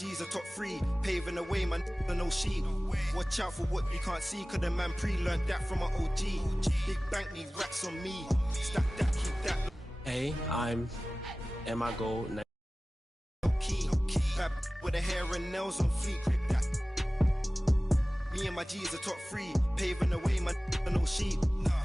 G's are top 3, paving the way, man, no sheep. Watch out for what you can't see, cause the man pre-learned that from an OG. Big bank need racks on me, stack that, keep that. Hey, I'm Emma Gold. Key, bad with the hair and nails on fleek, grip that. Me and my G's are top 3, paving the way, man, no sheep.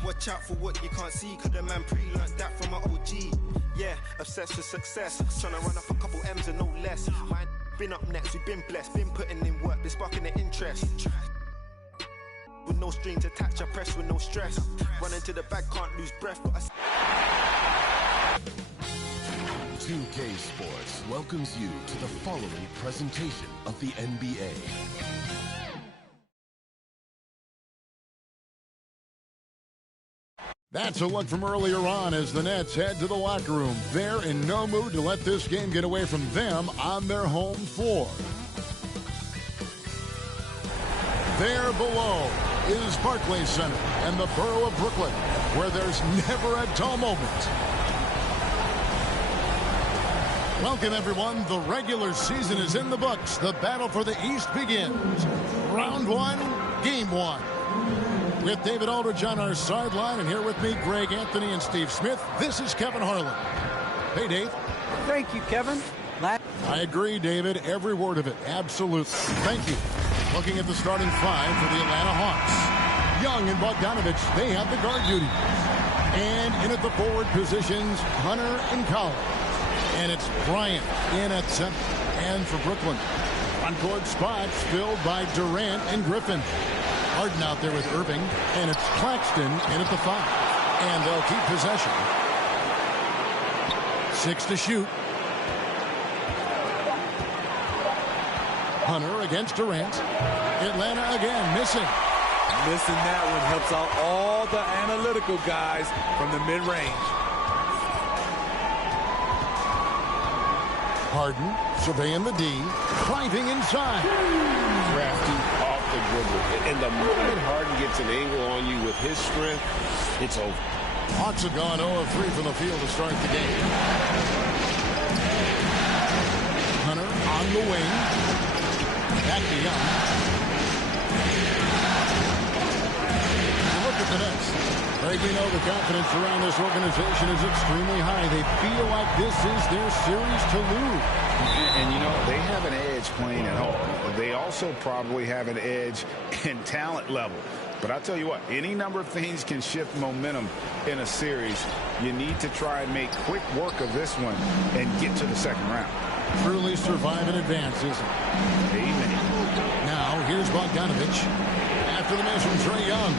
Watch out for what you can't see, cause the man pre-learned that from an OG. Yeah, obsessed with success, tryna run up a couple M's and no less. Mine been up next, we've been blessed, been putting in work, been sparking the interest. With no strings attached, I press with no stress. Running to the bag, can't lose breath, but 2K Sports welcomes you to the following presentation of the NBA. That's a look from earlier on as the Nets head to the locker room. They're in no mood to let this game get away from them on their home floor. There below is Barclays Center and the borough of Brooklyn, where there's never a dull moment. Welcome, everyone. The regular season is in the books. The battle for the East begins. Round 1, Game 1. With David Aldridge on our sideline, and here with me, Greg Anthony and Steve Smith, this is Kevin Harlan. Hey, Dave. Thank you, Kevin. I agree, David. Every word of it. Absolutely. Thank you. Looking at the starting 5 for the Atlanta Hawks. Young and Bogdanovich, they have the guard duty. And in at the forward positions, Hunter and Collins. And it's Bryant in at center. And for Brooklyn, on-court spots filled by Durant and Griffin. Harden out there with Irving, and it's Claxton in at the 5. And they'll keep possession. 6 to shoot. Hunter against Durant. Atlanta again missing. Missing that one helps out all the analytical guys from the mid-range. Harden surveying the D, driving inside. Crafty off the dribble. And the moment Harden gets an angle on you with his strength, it's over. Hawks have gone 0 of 3 from the field to start the game. Hunter on the wing. Back to Young. Look at the Nets. Greg, we know the confidence around this organization is extremely high. They feel like this is their series to lose. And you know, they have an edge playing at home. They also probably have an edge in talent level. But I tell you what, any number of things can shift momentum in a series. You need to try and make quick work of this one and get to the second round. Truly survive in advance, isn't it? Amen. Now, here's Bogdanovich. After the miss from Trae Young.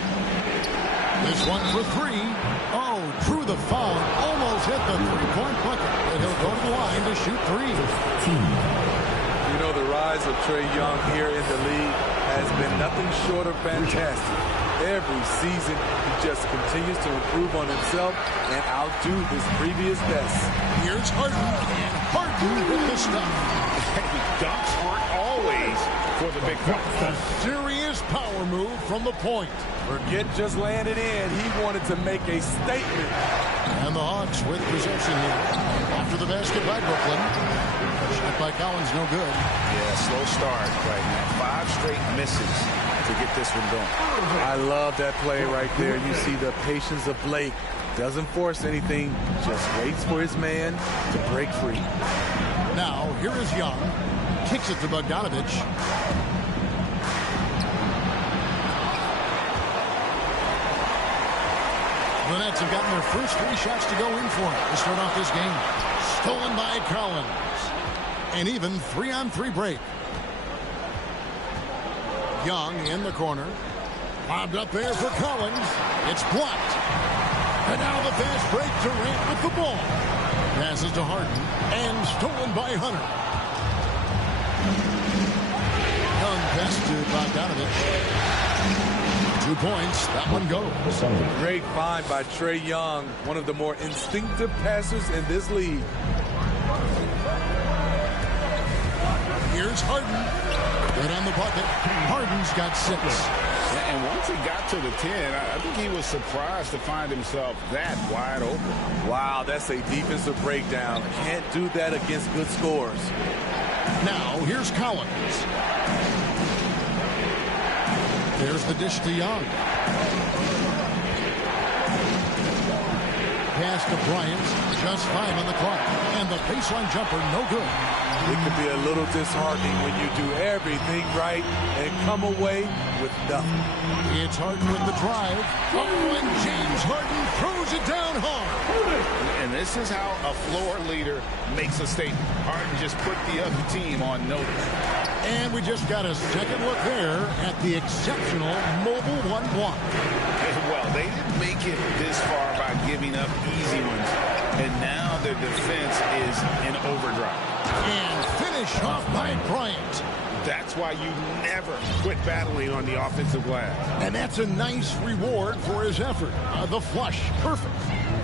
This one for 3. Oh, drew the foul. Almost hit the three-point bucket. And he'll go to the line to shoot 3. You know, the rise of Trae Young here in the league has been nothing short of fantastic. Every season, he just continues to improve on himself and outdo his previous best. Here's Harden. And Harden with the stuff. Dunks aren't always for the big fella. Serious power move from the point. Forget just laying it in. He wanted to make a statement. And the Hawks with possession here. After the basket by Brooklyn. Shot by Collins, no good. Yeah, slow start right now. 5 straight misses to get this one going. I love that play right there. You see the patience of Blake. Doesn't force anything. Just waits for his man to break free. Now, here is Young. Kicks it to Bogdanovich. The Nets have gotten their first 3 shots to go in for it to start off this game. Stolen by Collins. An even 3-on-3 break. Young in the corner. Bobbed up there for Collins. It's blocked. And now the fast break. Durant with the ball. Passes to Harden. And stolen by Hunter. Young pass to Bogdanovich. 2 points. That one goes. Great find by Trae Young. One of the more instinctive passers in this league. Here's Harden. Right on the bucket. Harden's got 6. And once he got to the 10, I think he was surprised to find himself that wide open. Wow, that's a defensive breakdown. Can't do that against good scores. Now, here's Collins. There's the dish to Young. Pass to Bryant. Just 5 on the clock. And the baseline jumper, no good. It can be a little disheartening when you do everything right and come away with nothing. It's Harden with the drive. Oh, and James Harden throws it down hard. And this is how a floor leader makes a statement. Harden just put the other team on notice. And we just got a second look there at the exceptional mobile 1 block. Well, they didn't make it this far by giving up easy ones. And now their defense is in overdrive. And finish off by Bryant. That's why you never quit battling on the offensive glass. And that's a nice reward for his effort. The flush, perfect.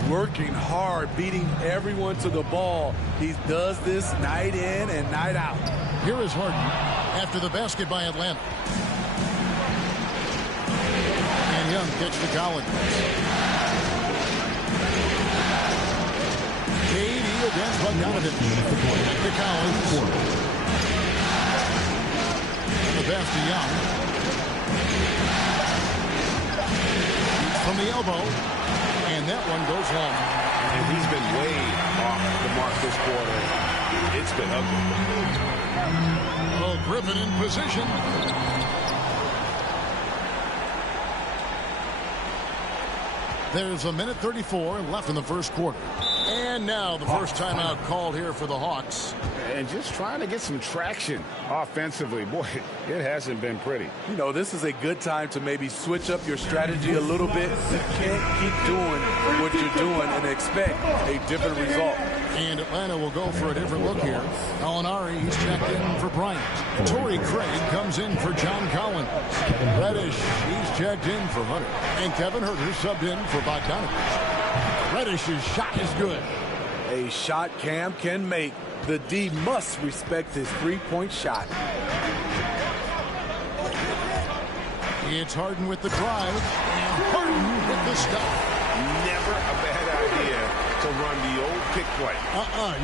Working hard, beating everyone to the ball. He does this night in and night out. Here is Harden after the basket by Atlanta. And Young gets to Collins. KD against Bogdanovich. Back to Collins. The pass to Young. From the elbow. And that one goes long. And he's been way off the mark this quarter. It's been ugly. Oh, Griffin in position. There's a minute 34 left in the first quarter. And now the first timeout called here for the Hawks. And just trying to get some traction offensively. Boy, it hasn't been pretty. You know, this is a good time to maybe switch up your strategy a little bit. You can't keep doing what you're doing and expect a different result. And Atlanta will go for a different look here. Alinari, he's checked in for Bryant. Torrey Craig comes in for John Collins. Reddish, he's checked in for Hunter. And Kevin Huerter subbed in for Bogdanovich. Reddish's shot is good. A shot Cam can make. The D must respect his three-point shot. It's Harden with the drive. And Harden with the stop. Never a bad idea to run the old pick play.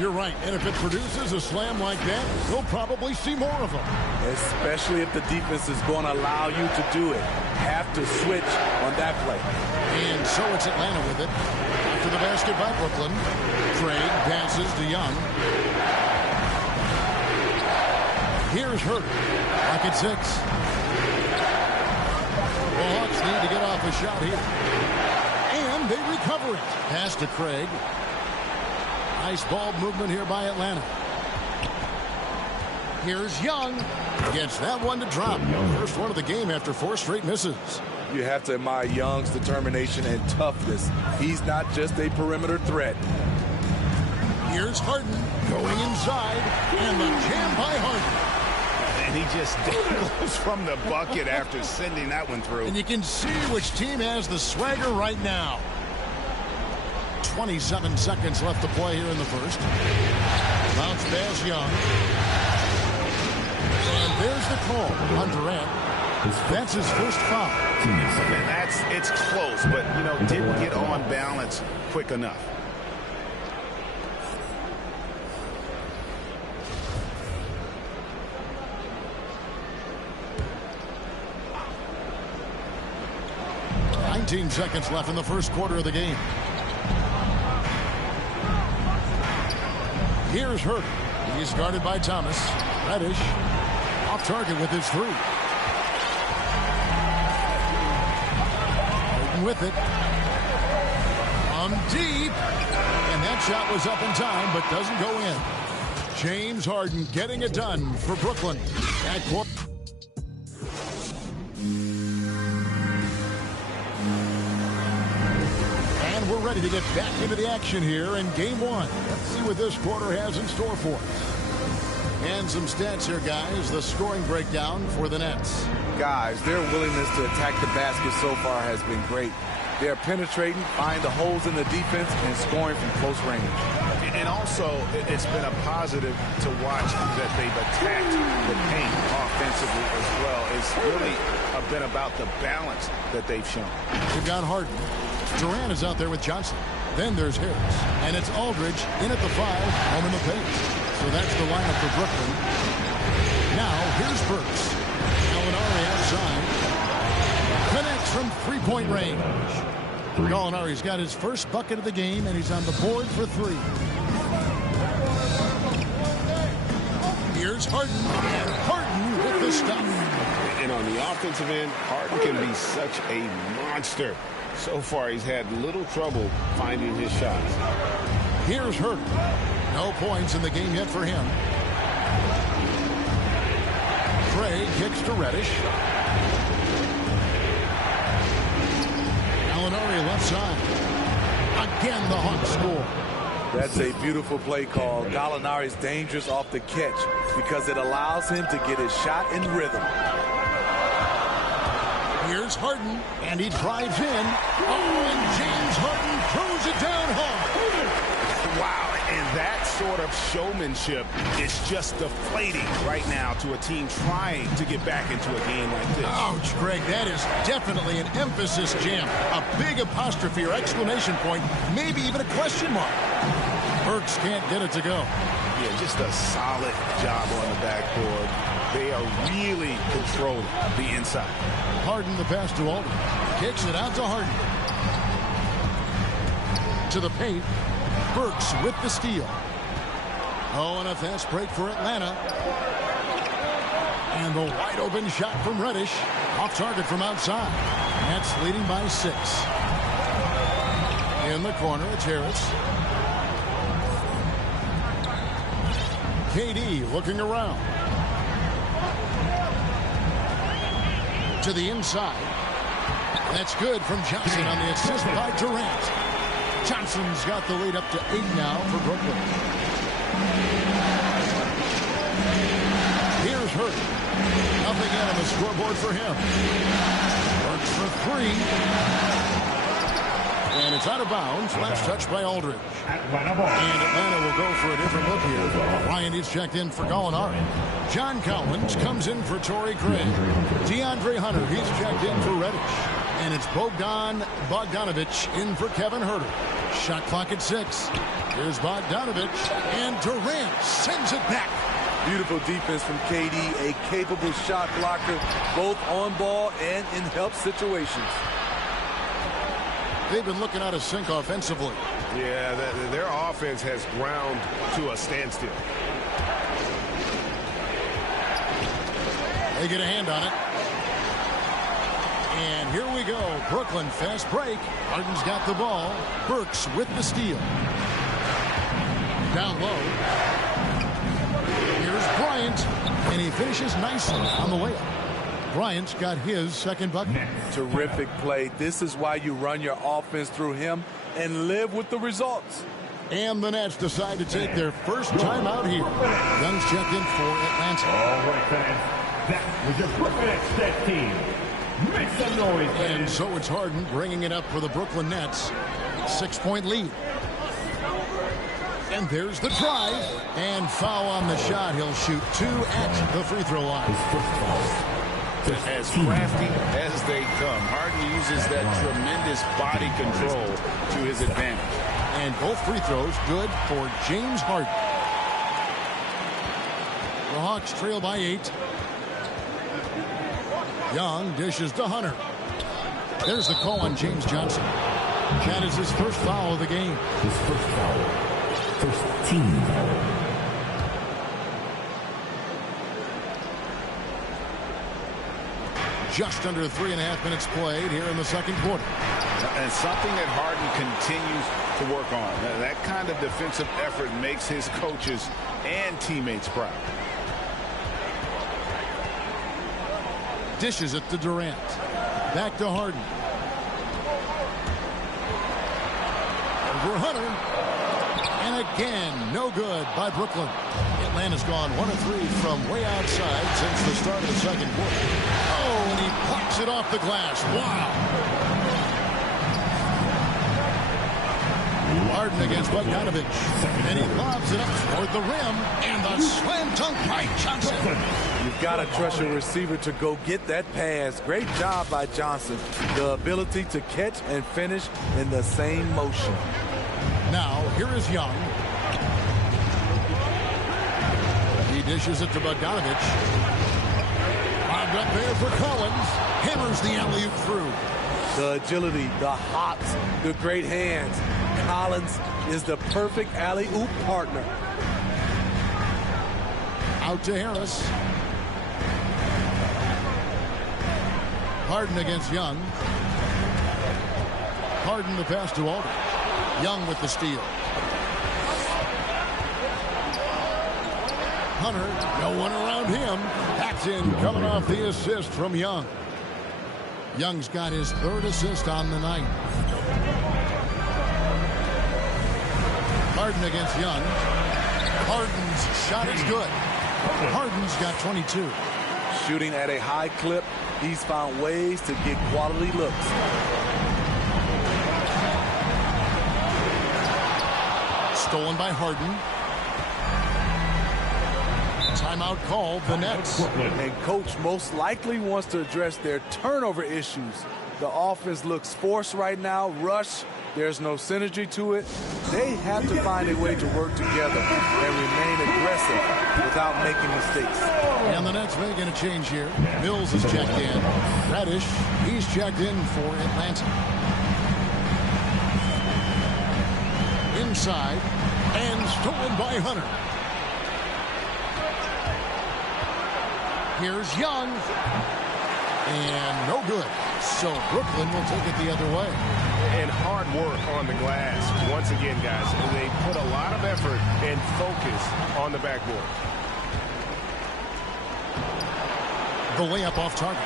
You're right. And if it produces a slam like that, we'll probably see more of them. Especially if the defense is going to allow you to do it. Have to switch on that play. And so it's Atlanta with it. After the basket by Brooklyn. Craig passes to Young. Here's Huerter. Back at 6. The Hawks need to get off a shot here. And they recover it. Pass to Craig. Nice ball movement here by Atlanta. Here's Young. Gets that one to drop. First one of the game after 4 straight misses. You have to admire Young's determination and toughness. He's not just a perimeter threat. Here's Harden going inside. And the jam by Harden. And he just dangles from the bucket after sending that one through. And you can see which team has the swagger right now. 27 seconds left to play here in the first. Bounce pass Young. And there's the call on Durant. That's his first foul. And it's close, but, you know, didn't get on balance quick enough. Seconds left in the first quarter of the game. Here's Huerter. He's guarded by Thomas. Reddish off target with his 3. Harden with it. From deep. And that shot was up in time, but doesn't go in. James Harden getting it done for Brooklyn. At quarter. We're ready to get back into the action here in game 1. Let's see what this quarter has in store for us. And some stats here, guys. The scoring breakdown for the Nets. Guys, their willingness to attack the basket so far has been great. They're penetrating, finding the holes in the defense, and scoring from close range. And also, it's been a positive to watch that they've attacked the paint offensively. defensively as well. It's really been about the balance that they've shown. You've got Harden. Durant is out there with Johnson. Then there's Harris. And it's Aldridge in at the 5, home in the paint. So that's the lineup for Brooklyn. Now, here's Burks. Gallinari outside. Connects from three-point range. Gallinari's got his first bucket of the game, and he's on the board for 3. Here's Harden. And Harden with the stuff. And on the offensive end, Harden can be such a monster. So far, he's had little trouble finding his shots. Here's Harden. No points in the game yet for him. Craig kicks to Reddish. Gallinari left side. Again, the Hawks score. That's a beautiful play call. Gallinari is dangerous off the catch because it allows him to get his shot in rhythm. Here's Harden, and he drives in. Oh, and James Harden throws it down hard. Wow, and that sort of showmanship is just deflating right now to a team trying to get back into a game like this. Ouch, Greg, that is definitely an emphasis jam. A big apostrophe or exclamation point, maybe even a question mark. Burks can't get it to go. Yeah, just a solid job on the backboard. They are really controlling the inside. Harden the pass to Aldridge. Kicks it out to Harden. To the paint. Burks with the steal. Oh, and a fast break for Atlanta. And the wide open shot from Reddish. Off target from outside. Nets leading by 6. In the corner, it's Harris. KD looking around. To the inside. That's good from Johnson on the assist by Durant. Johnson's got the lead up to 8 now for Brooklyn. Here's Hurt. Nothing out on the scoreboard for him. Works for 3. And it's out of bounds. Last touch by Aldridge. And Atlanta will go for a different look here. Ryan is checked in for Gallinari. John Collins comes in for Torrey Craig. DeAndre Hunter, he's checked in for Reddish. And it's Bogdanovich in for Kevin Huerter. Shot clock at 6. Here's Bogdanovich. And Durant sends it back. Beautiful defense from KD, a capable shot blocker, both on ball and in help situations. They've been looking out of sync offensively. Yeah, their offense has ground to a standstill. They get a hand on it. And here we go. Brooklyn fast break. Harden's got the ball. Burks with the steal. Down low. Here's Bryant. And he finishes nicely on the layup. Bryant's got his second bucket. Terrific play. This is why you run your offense through him and live with the results. And the Nets decide to take their first time out here. Young's checked in for Atlanta. All right, fans. That was your Brooklyn Nets team. Make some noise, fans. And so it's Harden bringing it up for the Brooklyn Nets. 6-point lead. And there's the drive. And foul on the shot. He'll shoot 2 at the free throw line. As crafty as they come, Harden uses that tremendous body control to his advantage. And both free throws good for James Harden. The Hawks trail by 8. Young dishes to Hunter. There's the call on James Johnson. That is his first foul of the game. His first foul. First team foul. Just under 3.5 minutes played here in the second quarter. And something that Harden continues to work on. That kind of defensive effort makes his coaches and teammates proud. Dishes it to Durant. Back to Harden. Over Hunter. And again, no good by Brooklyn. Atlanta's gone 1 of 3 from way outside since the start of the second quarter. Oh, and he pops it off the glass. Wow. Harden against Bogdanovich. And he lobs it up toward the rim. And the slam dunk by Johnson. You've got to trust your receiver to go get that pass. Great job by Johnson. The ability to catch and finish in the same motion. Now, here is Young. He dishes it to Bogdanovich. Bobbed up there for Collins. Hammers the alley-oop through. The agility, the hops, the great hands. Collins is the perfect alley-oop partner. Out to Harris. Harden against Young. Harden the pass to Alden. Young with the steal. Hunter, no one around him. That's in, coming off the assist from Young. Young's got his third assist on the night. Harden against Young. Harden's shot is good. Harden's got 22. Shooting at a high clip, he's found ways to get quality looks. Stolen by Harden. Timeout called, the Nets. And coach most likely wants to address their turnover issues. The offense looks forced right now, rush. There's no synergy to it. They have to find a way to work together and remain aggressive without making mistakes. And the Nets making a change here. Mills is checked in. Reddish, he's checked in for Atlanta. Inside, and stolen by Hunter. Here's Young. And no good. So Brooklyn will take it the other way. And hard work on the glass. Once again, guys, they put a lot of effort and focus on the backboard. The layup off target.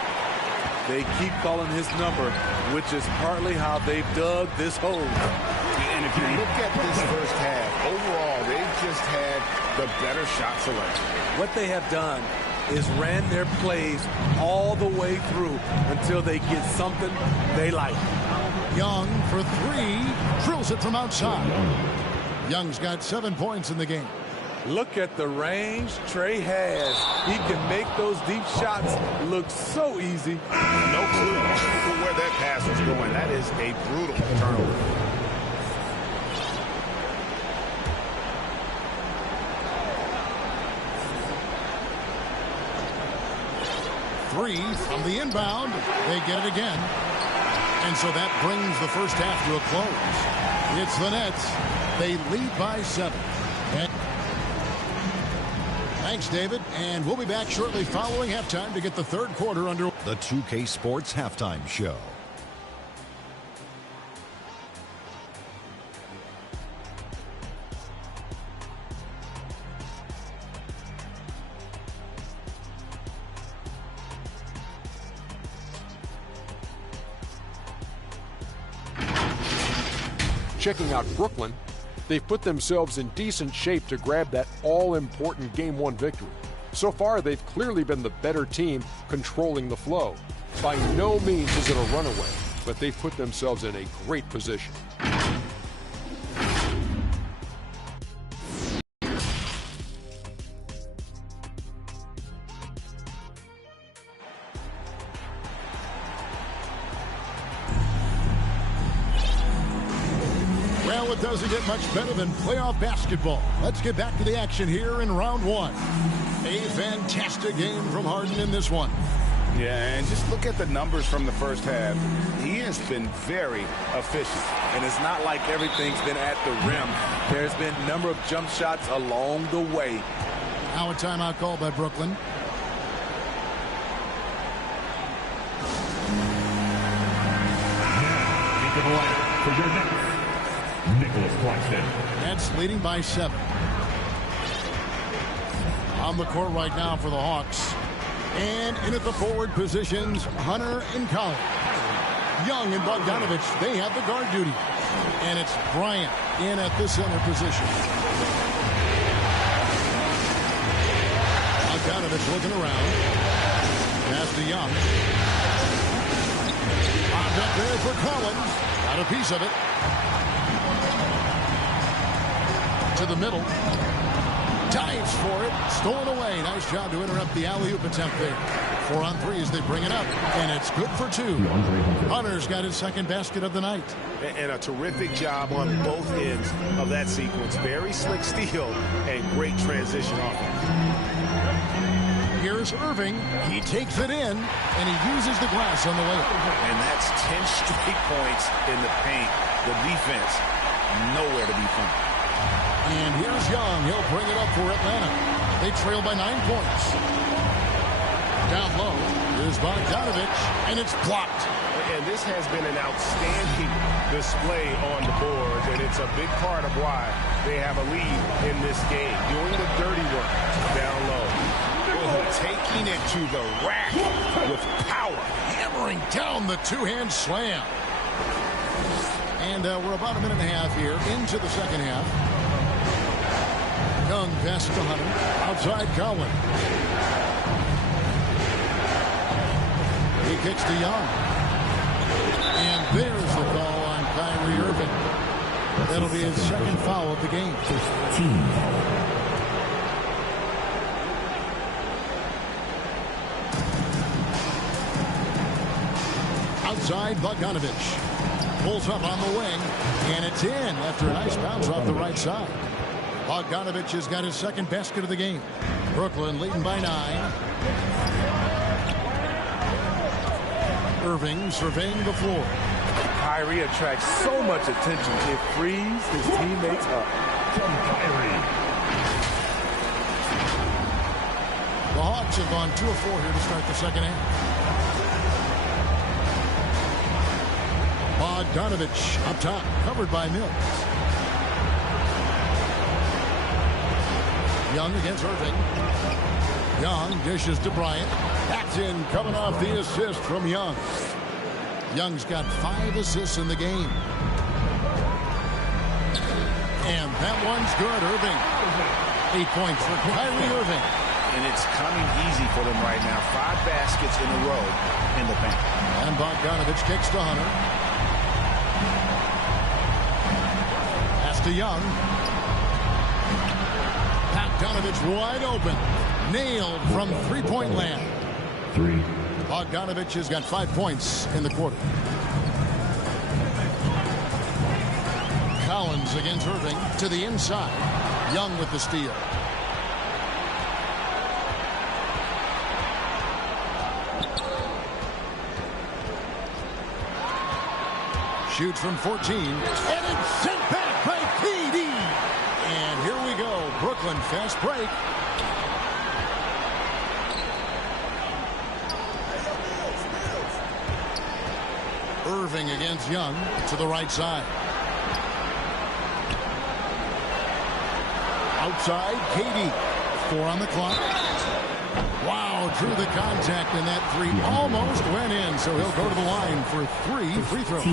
They keep calling his number, which is partly how they've dug this hole. And if you look at this first half, overall, they've just had the better shot selection. What they have done is ran their plays all the way through until they get something they like. Young for three, drills it from outside. Young's got 7 points in the game. Look at the range Trey has. He can make those deep shots look so easy. No clue where that pass was going. That is a brutal turnover. Three from the inbound. They get it again. And so that brings the first half to a close. It's the Nets. They lead by 7. Thanks, David. And we'll be back shortly following halftime to get the third quarter under. The 2K Sports Halftime Show. Checking out Brooklyn, they've put themselves in decent shape to grab that all-important Game 1 victory. So far, they've clearly been the better team controlling the flow. By no means is it a runaway, but they've put themselves in a great position. Well, it doesn't get much better than playoff basketball. Let's get back to the action here in round one. A fantastic game from Harden in this one. Yeah, and just look at the numbers from the first half. He has been very efficient. And it's not like everything's been at the rim. There's been a number of jump shots along the way. Now a timeout called by Brooklyn. Into the line for your Nets, Nicholas Claxton. Nets leading by 7. On the court right now for the Hawks. And in at the forward positions, Hunter and Collins. Young and Bogdanovich, they have the guard duty. And it's Bryant in at the center position. Bogdanovich looking around. Pass to Young. Bobbed up there for Collins. Got a piece of it. to the middle. Dives for it. Stolen away. Nice job to interrupt the alley-oop attempt there. 4 on 3 as they bring it up. And it's good for 2. Hunter's got his second basket of the night. And a terrific job on both ends of that sequence. Very slick steal and great transition offense. Here's Irving. He takes it in, and he uses the glass on the way up. And that's 10 straight points in the paint. The defense, nowhere to be found. And here's Young. He'll bring it up for Atlanta. They trail by 9 points. Down low is Bogdanovich, and it's blocked. And this has been an outstanding display on the boards, and it's a big part of why they have a lead in this game. Doing the dirty work down low. Taking it to the rack with power. Hammering down the two-hand slam. And we're about a minute and a half here into the second half. Young passes to Hunter. Outside Cowan. He kicks to Young. And there's the call on Kyrie Irving. That'll be his second foul of the game. 15. Outside, Bogdanovich pulls up on the wing, and it's in after a nice bounce off the right side. Bogdanovich has got his second basket of the game. Brooklyn leading by 9. Irving surveying the floor. Kyrie attracts so much attention. It frees his teammates up. Kyrie. The Hawks have gone 2 of 4 here to start the second half. Bogdanovich up top, covered by Mills. Young against Irving. Young dishes to Bryant. That's in, coming off the assist from Young. Young's got 5 assists in the game. And that one's good. Irving. 8 points for Kyrie Irving. And it's coming easy for them right now. 5 baskets in a row in the paint. And Bogdanovich kicks to Hunter. Pass to Young. Bogdanovich wide open. Nailed from three-point land. 3. Bogdanovich has got 5 points in the quarter. Collins against Irving to the inside. Young with the steal. Shoots from 14. And it's sent back by KD. And here we go. Brooklyn fast break. Irving against Young to the right side. Outside, KD. 4 on the clock. Wow, drew the contact, and that 3 almost went in, so he'll go to the line for 3 free throws.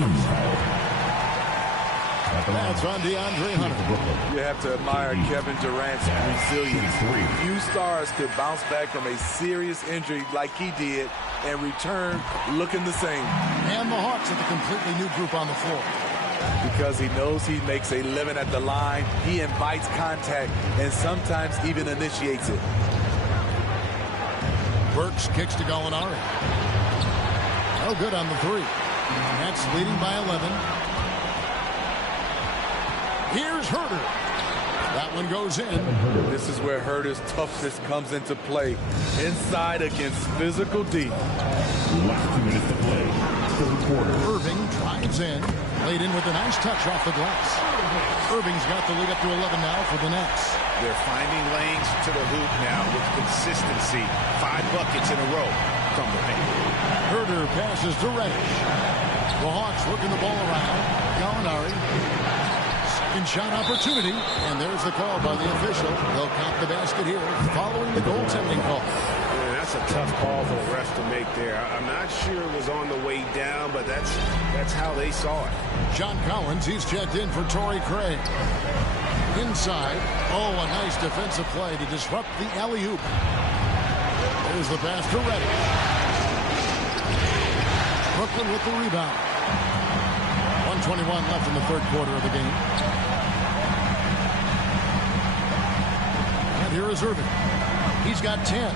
That's on DeAndre Hunter. You have to admire Kevin Durant's resilience. Few stars could bounce back from a serious injury like he did and return looking the same. And the Hawks with a completely new group on the floor. Because he knows he makes a living at the line, he invites contact and sometimes even initiates it. Burks kicks to Gallinari. No good on the 3. Nets leading by 11. Here's Herter. That one goes in. This is where Herter's toughness comes into play. Inside against physical D. Last 2 minutes to play. Third quarter. Irving drives in. Laid in with a nice touch off the glass. Irving's got the lead up to 11 now for the Nets. They're finding lanes to the hoop now with consistency. 5 buckets in a row from the paint. Herter passes to Reddish. The Hawks working the ball around. Gallinari. Second shot opportunity. And there's the call by the official. They'll count the basket here following the goaltending call. Yeah, that's a tough call for the refs to make there. I'm not sure it was on the way down, but that's how they saw it. John Collins, he's checked in for Torrey Craig. Inside. Oh, a nice defensive play to disrupt the alley-oop. There's the pass to Reddish. Brooklyn with the rebound. 1:21 left in the third quarter of the game. here is Irving. He's got 10.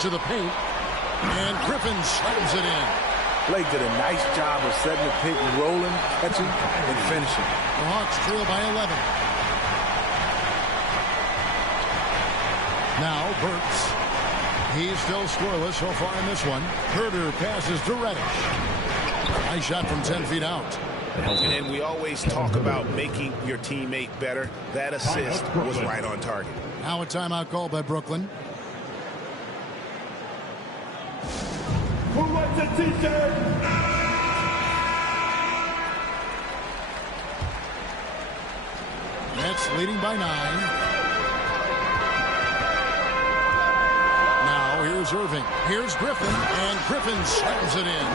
To the paint. And Griffin slams it in. Blake did a nice job of setting the pick, rolling, catching, and finishing. The Hawks trail by 11. Now Burks. He's still scoreless so far in this one. Herter passes to Reddish. Nice shot from 10 feet out. And we always talk about making your teammate better. That assist was right on target. Now a timeout called by Brooklyn. Who wants a t-shirt? Nets leading by 9. Now here's Irving. Here's Griffin. And Griffin slams it in.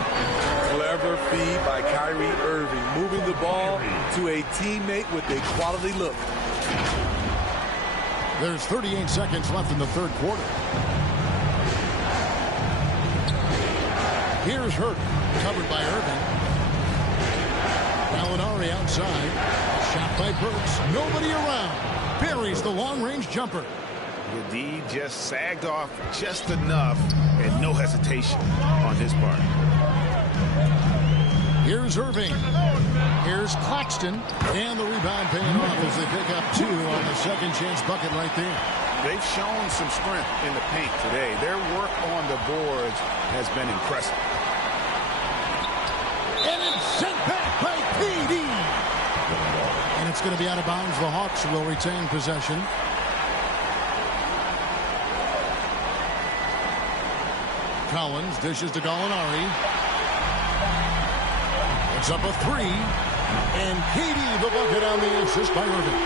Clever feed by Kyrie Irving, moving the ball to a teammate with a quality look. There's 38 seconds left in the third quarter. Here's Hurt, covered by Irving. Gallinari outside. Shot by Burks. Nobody around. Buries the long-range jumper. The D just sagged off just enough, and no hesitation on his part. Here's Irving. Here's Claxton. And the rebound paying off as they pick up 2 on the second chance bucket right there. They've shown some strength in the paint today. Their work on the boards has been impressive. And it's sent back by PD. And it's going to be out of bounds. The Hawks will retain possession. Collins dishes to Gallinari. It's up a 3. And KD the bucket on the assist by Irving.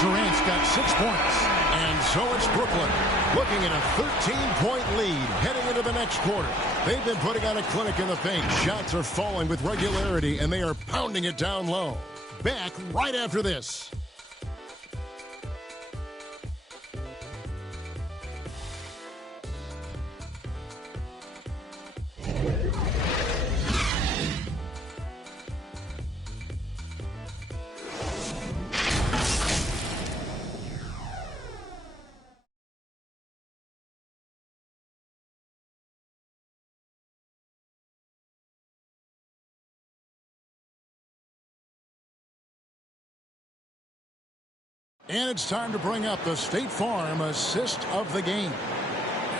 Durant's got 6 points. And so it's Brooklyn looking at a 13-point lead heading into the next quarter. They've been putting on a clinic in the paint. Shots are falling with regularity, and they are pounding it down low. Back right after this. And it's time to bring up the State Farm assist of the game.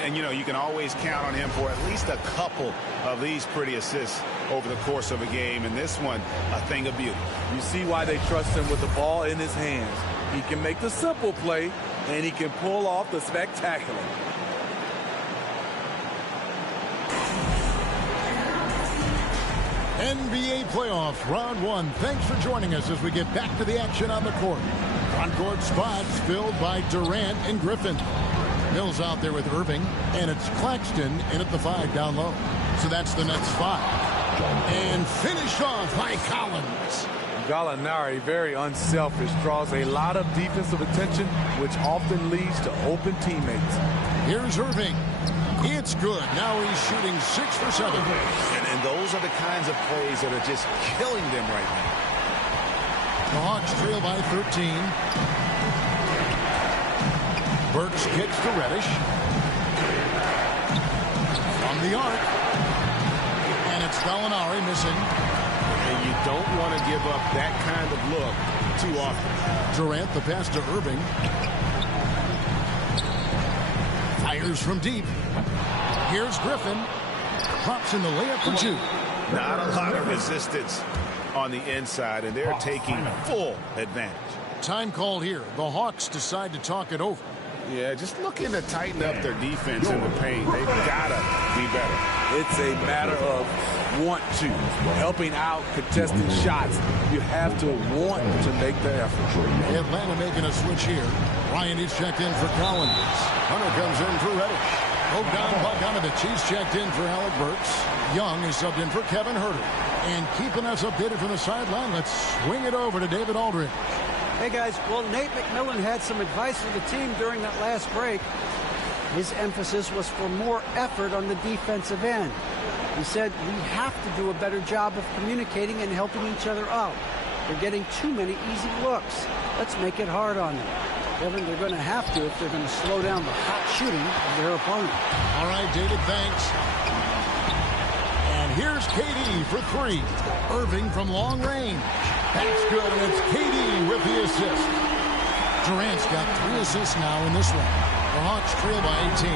And, you know, you can always count on him for at least a couple of these pretty assists over the course of a game. And this one, a thing of beauty. You see why they trust him with the ball in his hands. He can make the simple play, and he can pull off the spectacular. NBA playoffs, round 1. Thanks for joining us as we get back to the action on the court. On-court spots filled by Durant and Griffin. Mills out there with Irving, and it's Claxton in at the 5 down low. So that's the Nets 5. And finished off by Collins. Gallinari, very unselfish, draws a lot of defensive attention, which often leads to open teammates. Here's Irving. It's good. Now he's shooting 6 for 7. And those are the kinds of plays that are just killing them right now. The Hawks trail by 13. Burks kicks to Reddish. From the arc. And it's Gallinari missing. And you don't want to give up that kind of look too often. Durant, the pass to Irving. Fires from deep. Here's Griffin. Drops in the layup for 2. Not a lot of resistance on the inside, and they're taking full advantage. Time called here. The Hawks decide to talk it over. Yeah, just looking to tighten up their defense in the paint. They've got to be better. It's a matter of want to. Helping out, contesting shots. You have to want to make the effort. Atlanta making a switch here. Ryan is checked in for Collins. Hunter comes in for Reddish. Bogdan Bogdanovic, he's checked in for Alec Burks. Young is subbed in for Kevin Herter. And keeping us updated from the sideline, let's swing it over to David Aldridge. Hey, guys. Well, Nate McMillan had some advice for the team during that last break. His emphasis was for more effort on the defensive end. He said, we have to do a better job of communicating and helping each other out. They're getting too many easy looks. Let's make it hard on them. Kevin, they're going to have to if they're going to slow down the hot shooting of their opponent. All right, David, thanks. And here's KD for three. Irving from long range. That's good, and it's KD with the assist. Durant's got 3 assists now in this one. The Hawks trail by 18.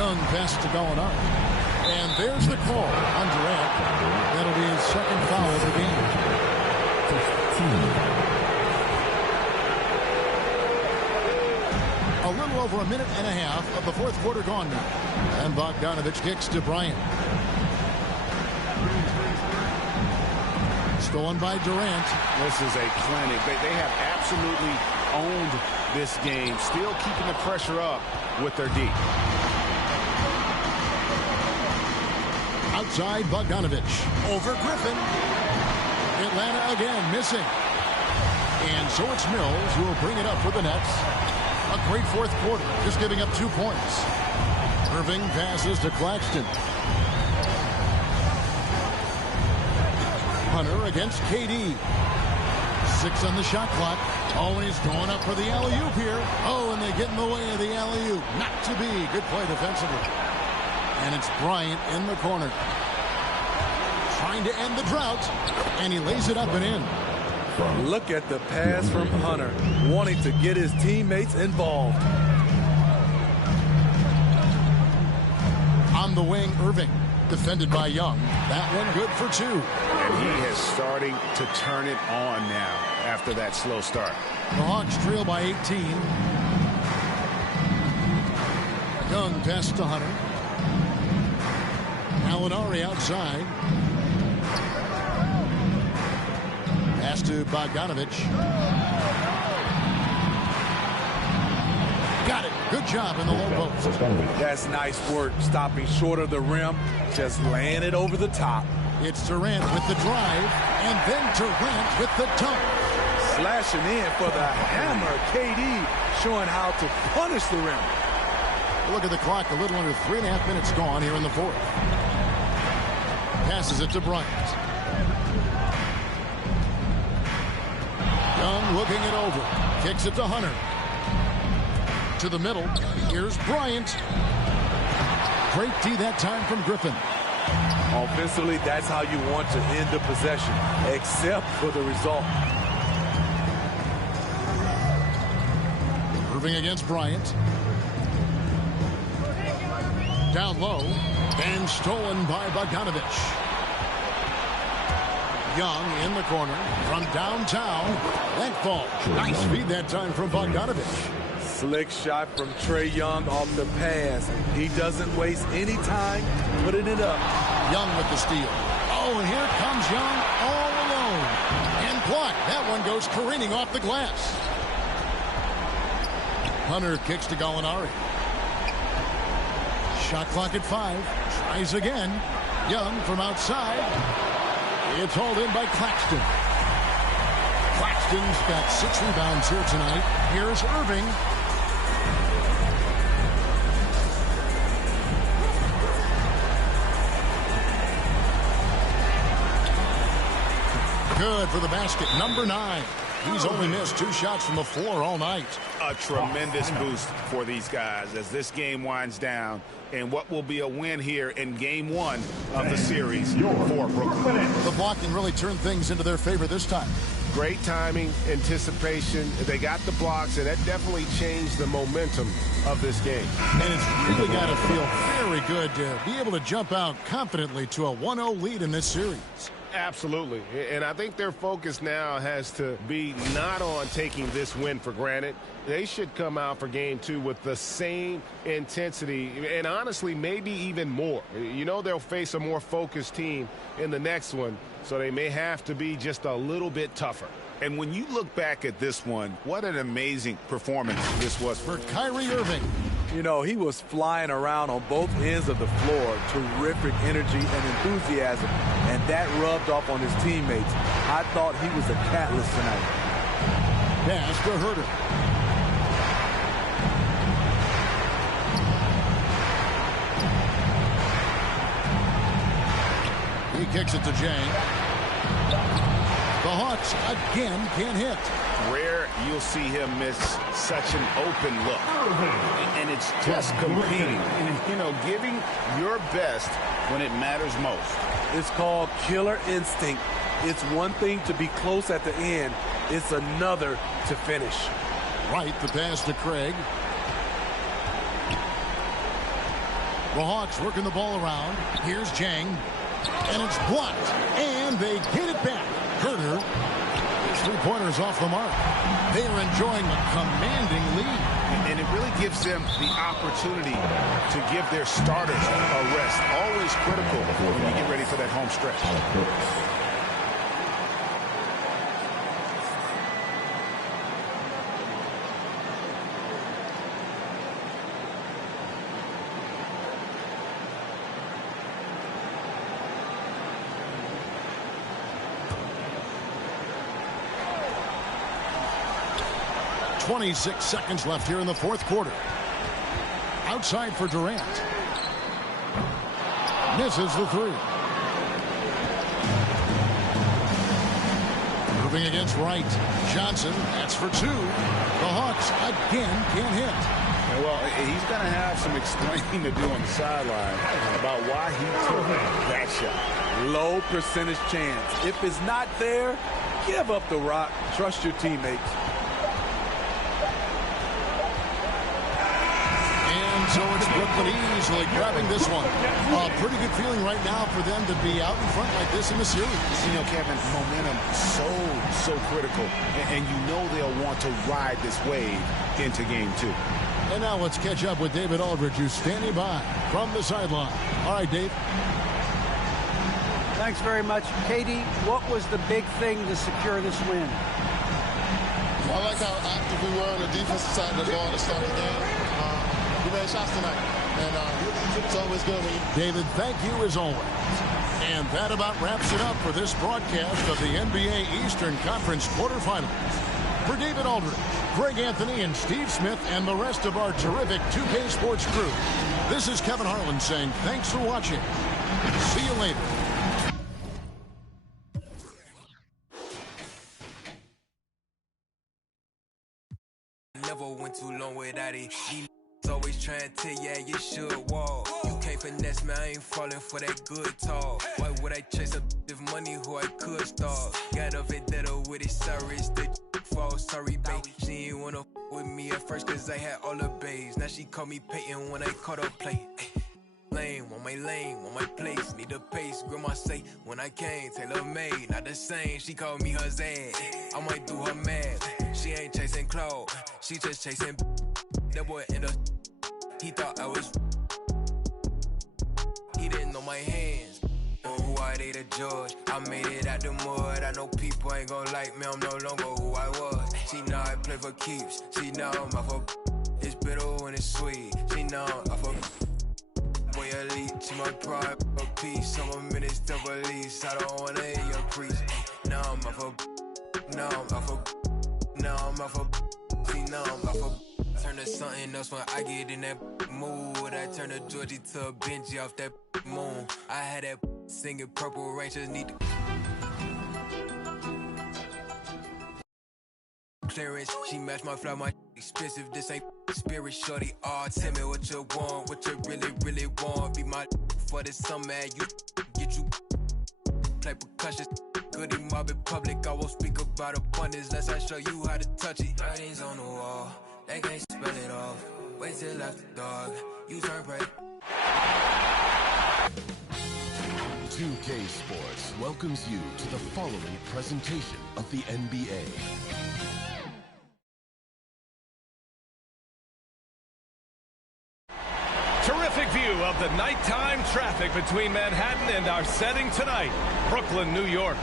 Young pass to Gallinari. And there's the call on Durant. That'll be his second foul of the game. 15. A little over a minute and a half of the fourth quarter gone now. And Bogdanovich kicks to Bryant. Stolen by Durant. This is a clinic. They have absolutely owned this game, still keeping the pressure up with their D. Outside Bogdanovich. Over Griffin. Atlanta again missing. And so it's Mills who will bring it up for the Nets. A great fourth quarter, just giving up 2 points. Irving passes to Claxton. Hunter against KD. 6 on the shot clock. Always going up for the alley-oop here. Oh, and they get in the way of the alley-oop. Not to be. Good play defensively. And it's Bryant in the corner. Trying to end the drought. And he lays it up and in. Look at the pass from Hunter, wanting to get his teammates involved. On the wing, Irving. Defended by Young. That one good for 2. And he is starting to turn it on now after that slow start. The Hawks trail by 18. Young pass to Hunter. Gallinari outside. Pass to Bogdanovich. Got it. Good job in the low post. That's nice work, stopping short of the rim, just laying it over the top. It's Durant with the drive, and then Durant with the dunk. Slashing in for the hammer. KD showing how to punish the rim. Look at the clock, a little under 3.5 minutes gone here in the fourth. Passes it to Bryant. Young looking it over. Kicks it to Hunter. To the middle. Here's Bryant. Great D that time from Griffin. Offensively, that's how you want to end the possession, except for the result. Irving against Bryant. Down low. And stolen by Bogdanovich. Young in the corner from downtown. That falls. Nice feed that time from Bogdanovich. Slick shot from Trae Young off the pass. He doesn't waste any time putting it up. Young with the steal. Oh, and here comes Young all alone. And blocked. That one goes careening off the glass. Hunter kicks to Gallinari. Shot clock at 5. Tries again. Young from outside. It's hauled in by Claxton. Claxton's got 6 rebounds here tonight. Here's Irving. Good for the basket. Number 9. He's only missed 2 shots from the floor all night. A tremendous boost for these guys as this game winds down and what will be a win here in game 1 of the series for Brooklyn. The blocking really turned things into their favor this time. Great timing, anticipation. They got the blocks, and that definitely changed the momentum of this game. And it's really got to feel very good to be able to jump out confidently to a 1-0 lead in this series. Absolutely. And I think their focus now has to be not on taking this win for granted. They should come out for game 2 with the same intensity and honestly maybe even more. You know they'll face a more focused team in the next one, so they may have to be just a little bit tougher. And when you look back at this one, what an amazing performance this was for Kyrie Irving. You know, he was flying around on both ends of the floor. Terrific energy and enthusiasm. And that rubbed off on his teammates. I thought he was a catalyst tonight. Pass to Herter. kicks it to Jang. The Hawks again can't hit. Rare you'll see him miss such an open look. And it's just competing. And, giving your best when it matters most. It's called killer instinct. It's one thing to be close at the end. It's another to finish. Right, the pass to Craig. The Hawks working the ball around. Here's Jang. And it's blocked. And they get it back. Herter. Three-pointers off the mark. They are enjoying a commanding lead. And it really gives them the opportunity to give their starters a rest. Always critical when you get ready for that home stretch. 26 seconds left here in the fourth quarter. Outside for Durant. Misses the three. Moving against Wright. Johnson, that's for two. The Hawks again can't hit. Well, he's going to have some explaining to do on the sideline about why he took that shot. Low percentage chance. If it's not there, give up the rock. Trust your teammates. So it's Brooklyn easily grabbing this one. Pretty good feeling right now for them to be out in front like this in the series. Kevin, momentum so critical. And they'll want to ride this wave into game two. And now let's catch up with David Aldridge, who's standing by from the sideline. All right, Dave. Thanks very much. Katie, what was the big thing to secure this win? I like how active we were on the defensive side of the ball to start the game. We made shots tonight, and it's always good when you... David, thank you as always. And that about wraps it up for this broadcast of the NBA Eastern Conference quarterfinals. For David Aldridge, Greg Anthony, and Steve Smith, and the rest of our terrific 2K Sports crew, this is Kevin Harlan saying thanks for watching. See you later. Never went too long without it. Always trying to tell you you should walk. You can't finesse me, I ain't falling for that good talk. Why would I chase a if money who I could start? Got a vendetta with it, sorry, it's the fall. Sorry, babe. She ain't wanna with me at first cause I had all the babes. Now she call me Peyton when I caught her play. Lane, want my place, need a pace, grandma say, when I came, Taylor made, not the same, she called me her Zad, I might do her mad, she ain't chasing clout, she just chasing, that boy in the, he thought I was, he didn't know my hands, who are they to judge, I made it out the mud, I know people ain't gon' like me, I'm no longer who I was, she know I play for keeps, she know I'm off of, it's bitter when it's sweet, she know I'm off of, boy elite, to my pride, a piece. I'm a minister police. I don't wanna hear your preach. Now I'm off a, now I'm off a, now I'm off a, see now I'm off a. Turn to something else when I get in that mood. I turn a Georgie to a Benji off that moon. I had that singing Purple Rain, just need to clearance. She matched my flow, my expensive. This ain't spirit, shorty. Oh, tell me what you want, what you really want. Be my for this summer, you get you play percussion. Goody mob in public, I won't speak about abundance unless I show you how to touch it. Writings on the wall, they can't spell it off. Wait till after dark, you turn right. 2K Sports welcomes you to the following presentation of the NBA. Terrific view of the nighttime traffic between Manhattan and our setting tonight, Brooklyn, New York.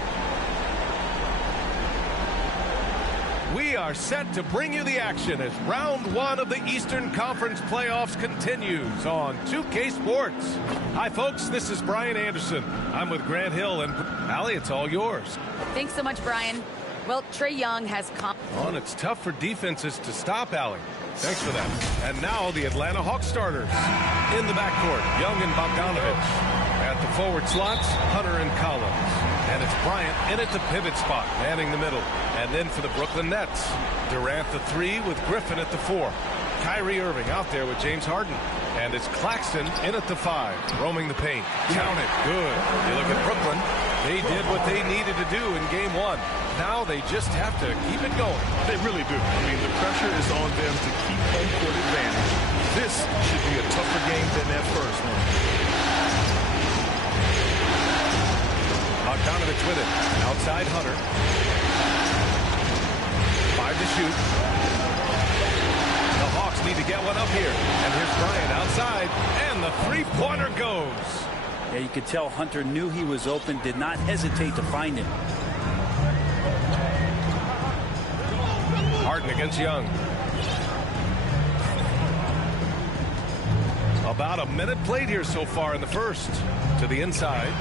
We are set to bring you the action as round one of the Eastern Conference playoffs continues on 2K Sports. Hi, folks. This is Brian Anderson. I'm with Grant Hill, and Allie, it's all yours. Thanks so much, Brian. Well, Trae Young has and it's tough for defenses to stop Allie. Thanks for that. And now the Atlanta Hawks starters. In the backcourt, Young and Bogdanovich. At the forward slots, Hunter and Collins. And it's Bryant in at the pivot spot, manning the middle. And then for the Brooklyn Nets, Durant the 3 with Griffin at the 4. Kyrie Irving out there with James Harden. And it's Claxton in at the 5, roaming the paint. Count it. Good. You look at Brooklyn. They did what they needed to do in game 1. Now they just have to keep it going. They really do. I mean, the pressure is on them to keep home court advantage. This should be a tougher game than that first one. Bogdanovich with it. Outside Hunter. 5 to shoot. The Hawks need to get one up here. And here's Bryant outside. And the three-pointer goes. Yeah, you could tell Hunter knew he was open, did not hesitate to find him. Harden against Young. About a minute played here so far in the first. To the inside.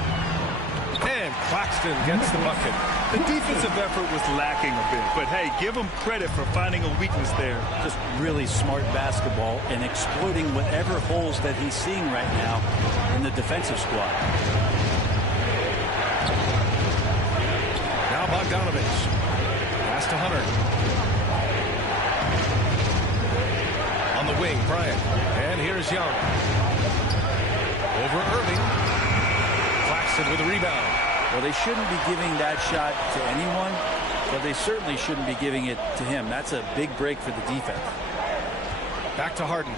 And Claxton gets the bucket. The defensive effort was lacking a bit, but hey, give him credit for finding a weakness there. Just really smart basketball and exploiting whatever holes that he's seeing right now in the defensive squad. Now Bogdanovich. Pass to Hunter. On the wing, Bryant. And here's Young. Over Irving. Claxton with a rebound. Well, they shouldn't be giving that shot to anyone, but they certainly shouldn't be giving it to him. That's a big break for the defense. Back to Harden.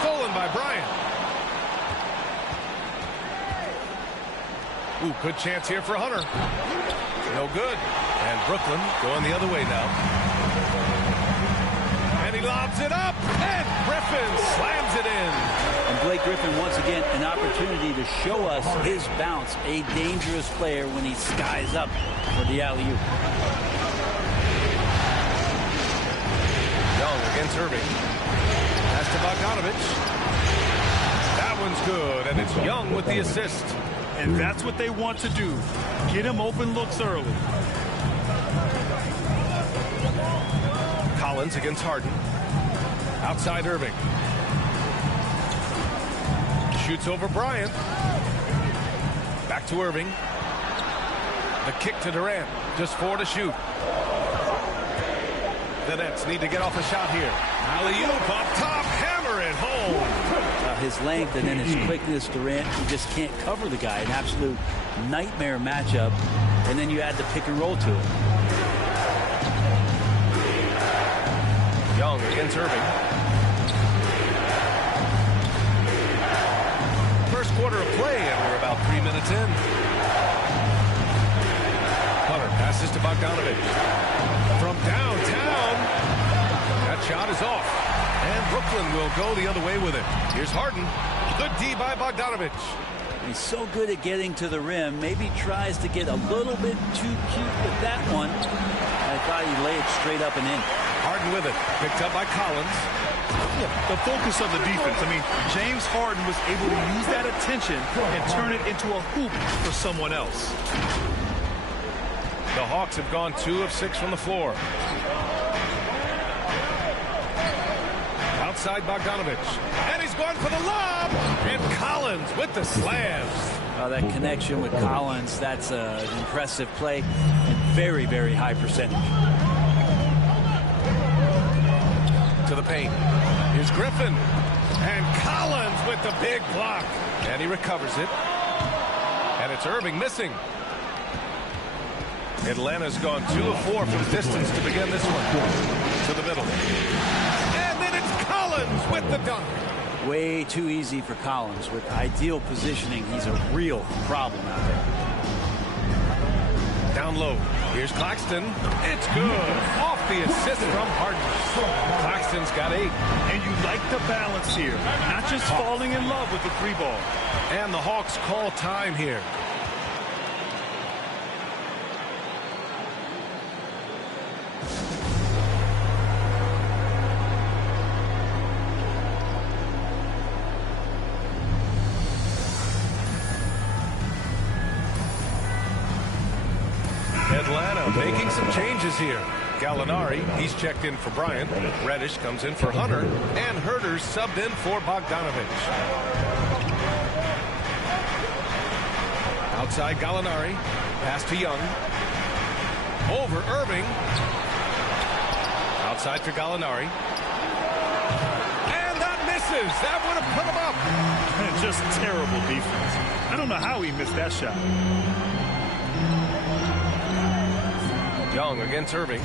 Stolen by Bryant. Ooh, good chance here for Hunter. No good. And Brooklyn going the other way now. And he lobs it up. And Griffin slams it in. And Blake Griffin, once again, an opportunity to show us his bounce. A dangerous player when he skies up for the alley-oop. Young against Irving. Pass to Bogdanovich. That one's good, and it's Young with the assist. And that's what they want to do. Get him open looks early. Collins against Harden. Outside Irving. Shoots over Bryant. Back to Irving. The kick to Durant. Just 4 to shoot. The Nets need to get off a shot here. Alley-oop up top. Hammer it home. His length and then his quickness, Durant, you just can't cover the guy. An absolute nightmare matchup. And then you add the pick and roll to it. Young against Irving. First quarter of play, and we're about 3 minutes in. Hunter passes to Bogdanovich. From downtown. That shot is off. And Brooklyn will go the other way with it. Here's Harden. Good D by Bogdanovich. He's so good at getting to the rim. Maybe tries to get a little bit too cute with that one. I thought he'd lay it straight up and in. Harden with it. Picked up by Collins. The focus of the defense. I mean, James Harden was able to use that attention and turn it into a hoop for someone else. The Hawks have gone 2 of 6 from the floor. Outside Bogdanovich. And he's going for the lob. And Collins with the slams. That connection with Collins, that's an impressive play. And very, very high percentage. To the paint. Here's Griffin. And Collins with the big block. And he recovers it. And it's Irving missing. Atlanta's gone 2 of 4 from distance to begin this one. To the middle. And then it's Collins with the dunk. Way too easy for Collins. With ideal positioning, he's a real problem out there. Down low. Here's Claxton. It's good. Off the assist from Harden. Claxton's got 8. And you like the balance here. Not just falling in love with the 3 ball. And the Hawks call time here. Atlanta making some changes here. Gallinari, he's checked in for Bryant. Reddish comes in for Hunter. And Herter's subbed in for Bogdanovich. Outside Gallinari. Pass to Young. Over Irving. Outside for Gallinari. And that misses. That would have put him up. Just terrible defense. I don't know how he missed that shot. Young against Irving.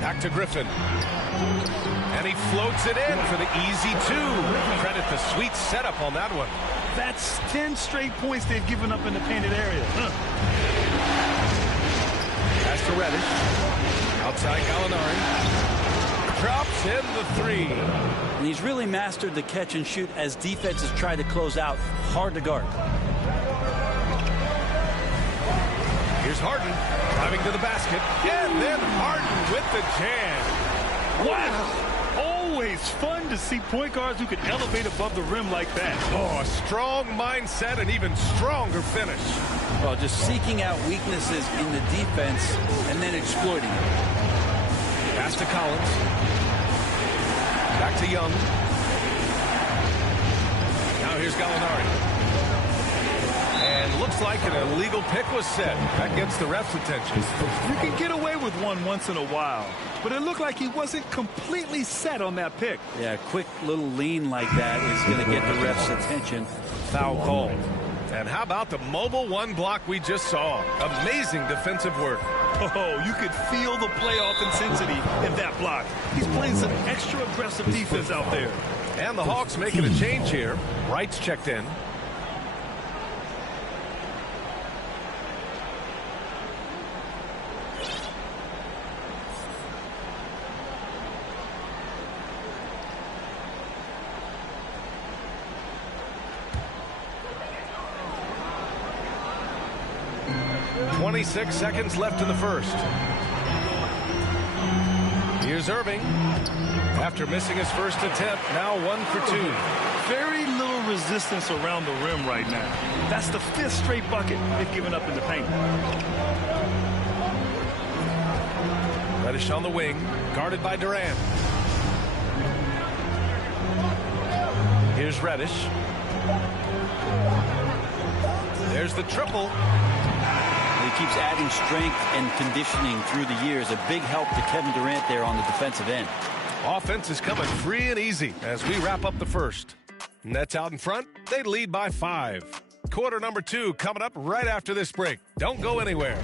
Back to Griffin. And he floats it in for the easy two. Credit the sweet setup on that one. That's 10 straight points they've given up in the painted area. Pass to Reddish. Outside Gallinari. Drops in the three. And he's really mastered the catch and shoot as defenses try to close out. Hard to guard. Here's Harden driving to the basket. And then Harden with the jam. Wow. Always fun to see point guards who can elevate above the rim like that. Oh, a strong mindset and even stronger finish. Well, just seeking out weaknesses in the defense and then exploiting it. Pass to Collins. Back to Young. Now here's Gallinari. And looks like an illegal pick was set. That gets the ref's attention. You can get away with one once in a while, but it looked like he wasn't completely set on that pick. Yeah, a quick little lean like that is going to get the ref's attention. Foul called. And how about the mobile one block we just saw? Amazing defensive work. Oh, you could feel the playoff intensity in that block. He's playing some extra aggressive defense out there. And the Hawks making a change here. Wright's checked in. .26 seconds left in the first. Here's Irving. After missing his first attempt, now 1 for 2. Very little resistance around the rim right now. That's the 5th straight bucket they've given up in the paint. Reddish on the wing, guarded by Durant. Here's Reddish. There's the triple. He keeps adding strength and conditioning through the years. A big help to Kevin Durant there on the defensive end. Offense is coming free and easy as we wrap up the first. Nets out in front. They lead by 5. Quarter number 2 coming up right after this break. Don't go anywhere.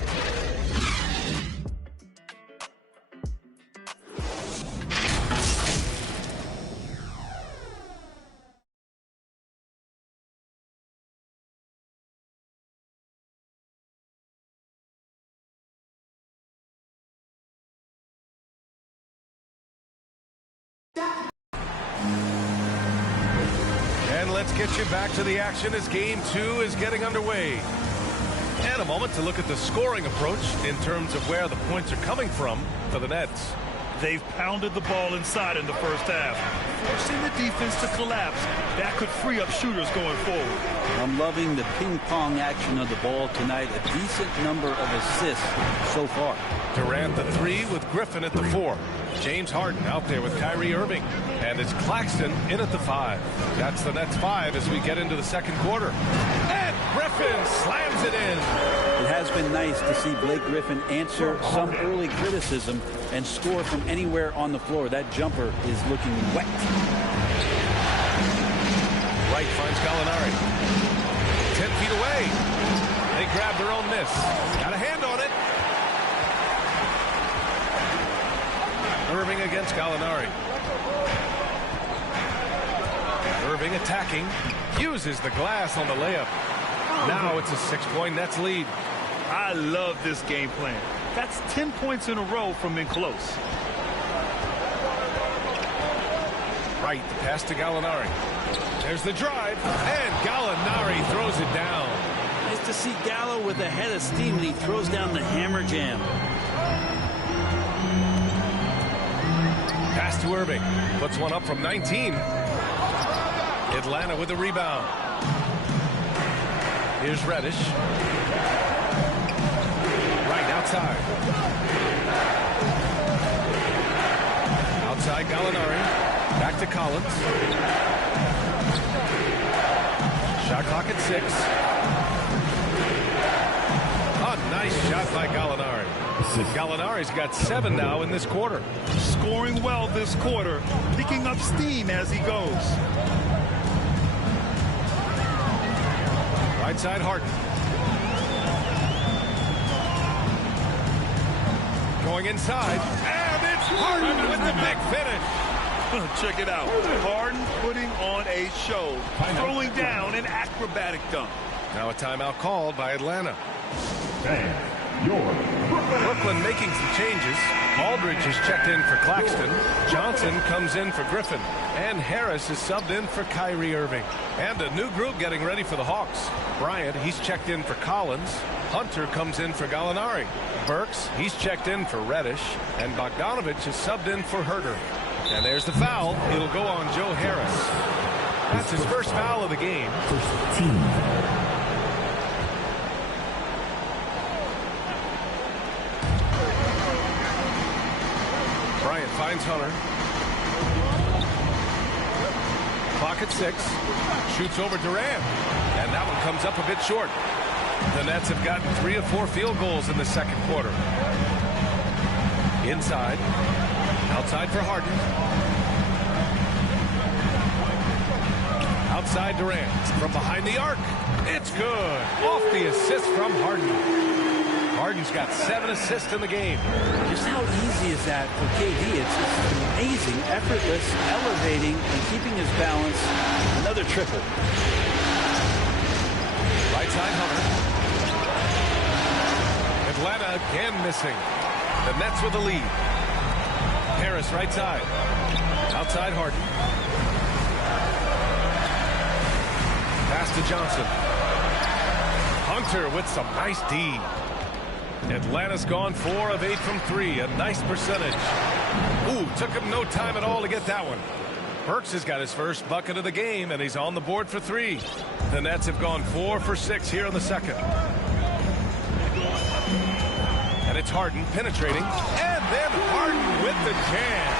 And let's get you back to the action as game 2 is getting underway. And a moment to look at the scoring approach in terms of where the points are coming from for the Nets. They've pounded the ball inside in the first half, forcing the defense to collapse. That could free up shooters going forward. I'm loving the ping-pong action of the ball tonight. A decent number of assists so far. Durant the 3 with Griffin at the 4. James Harden out there with Kyrie Irving. And it's Claxton in at the 5. That's the Nets 5 as we get into the second quarter. And Griffin slams it in. It has been nice to see Blake Griffin answer some early criticism and score from anywhere on the floor. That jumper is looking wet. Wright finds Gallinari. 10 feet away. They grab their own miss. Got a hand on it. Irving against Gallinari. Irving attacking. Uses the glass on the layup. Now it's a 6-point Nets lead. I love this game plan. That's 10 points in a row from in close. Right, the pass to Gallinari. There's the drive, and Gallinari throws it down. Nice to see Gallo with a head of steam, and he throws down the hammer jam. Pass to Irving. Puts one up from 19. Atlanta with the rebound. Here's Reddish. Right outside. Outside Gallinari. Back to Collins. Shot clock at 6. A nice shot by Gallinari. Gallinari's got 7 now in this quarter. Scoring well this quarter, picking up steam as he goes. Right side Harden. Going inside. And it's Harden with the big finish. Check it out. Harden putting on a show, throwing down an acrobatic dunk. Now a timeout called by Atlanta. Brooklyn making some changes. Aldridge is checked in for Claxton. Johnson comes in for Griffin. And Harris is subbed in for Kyrie Irving. And a new group getting ready for the Hawks. Bryant, he's checked in for Collins. Hunter comes in for Gallinari. Burks, he's checked in for Reddish. And Bogdanovich is subbed in for Herter. And there's the foul. It'll go on Joe Harris. That's his first foul of the game. First team. Bryant finds Hunter. Clock at 6. Shoots over Durant. And that one comes up a bit short. The Nets have gotten 3 of 4 field goals in the second quarter. Inside. Outside for Harden. Outside Durant. From behind the arc. It's good. Off the assist from Harden. Harden's got 7 assists in the game. Just how easy is that for KD? It's amazing, effortless, elevating, and keeping his balance. Another triple. Right side Hunter. Atlanta again missing. The Nets with the lead. Harris right side. Outside Harden. Pass to Johnson. Hunter with some nice D. Atlanta's gone 4 of 8 from 3. A nice percentage. Ooh, took him no time at all to get that one. Burks has got his first bucket of the game, and he's on the board for 3. The Nets have gone 4 for 6 here in the second. And it's Harden penetrating. And then Harden with the jam.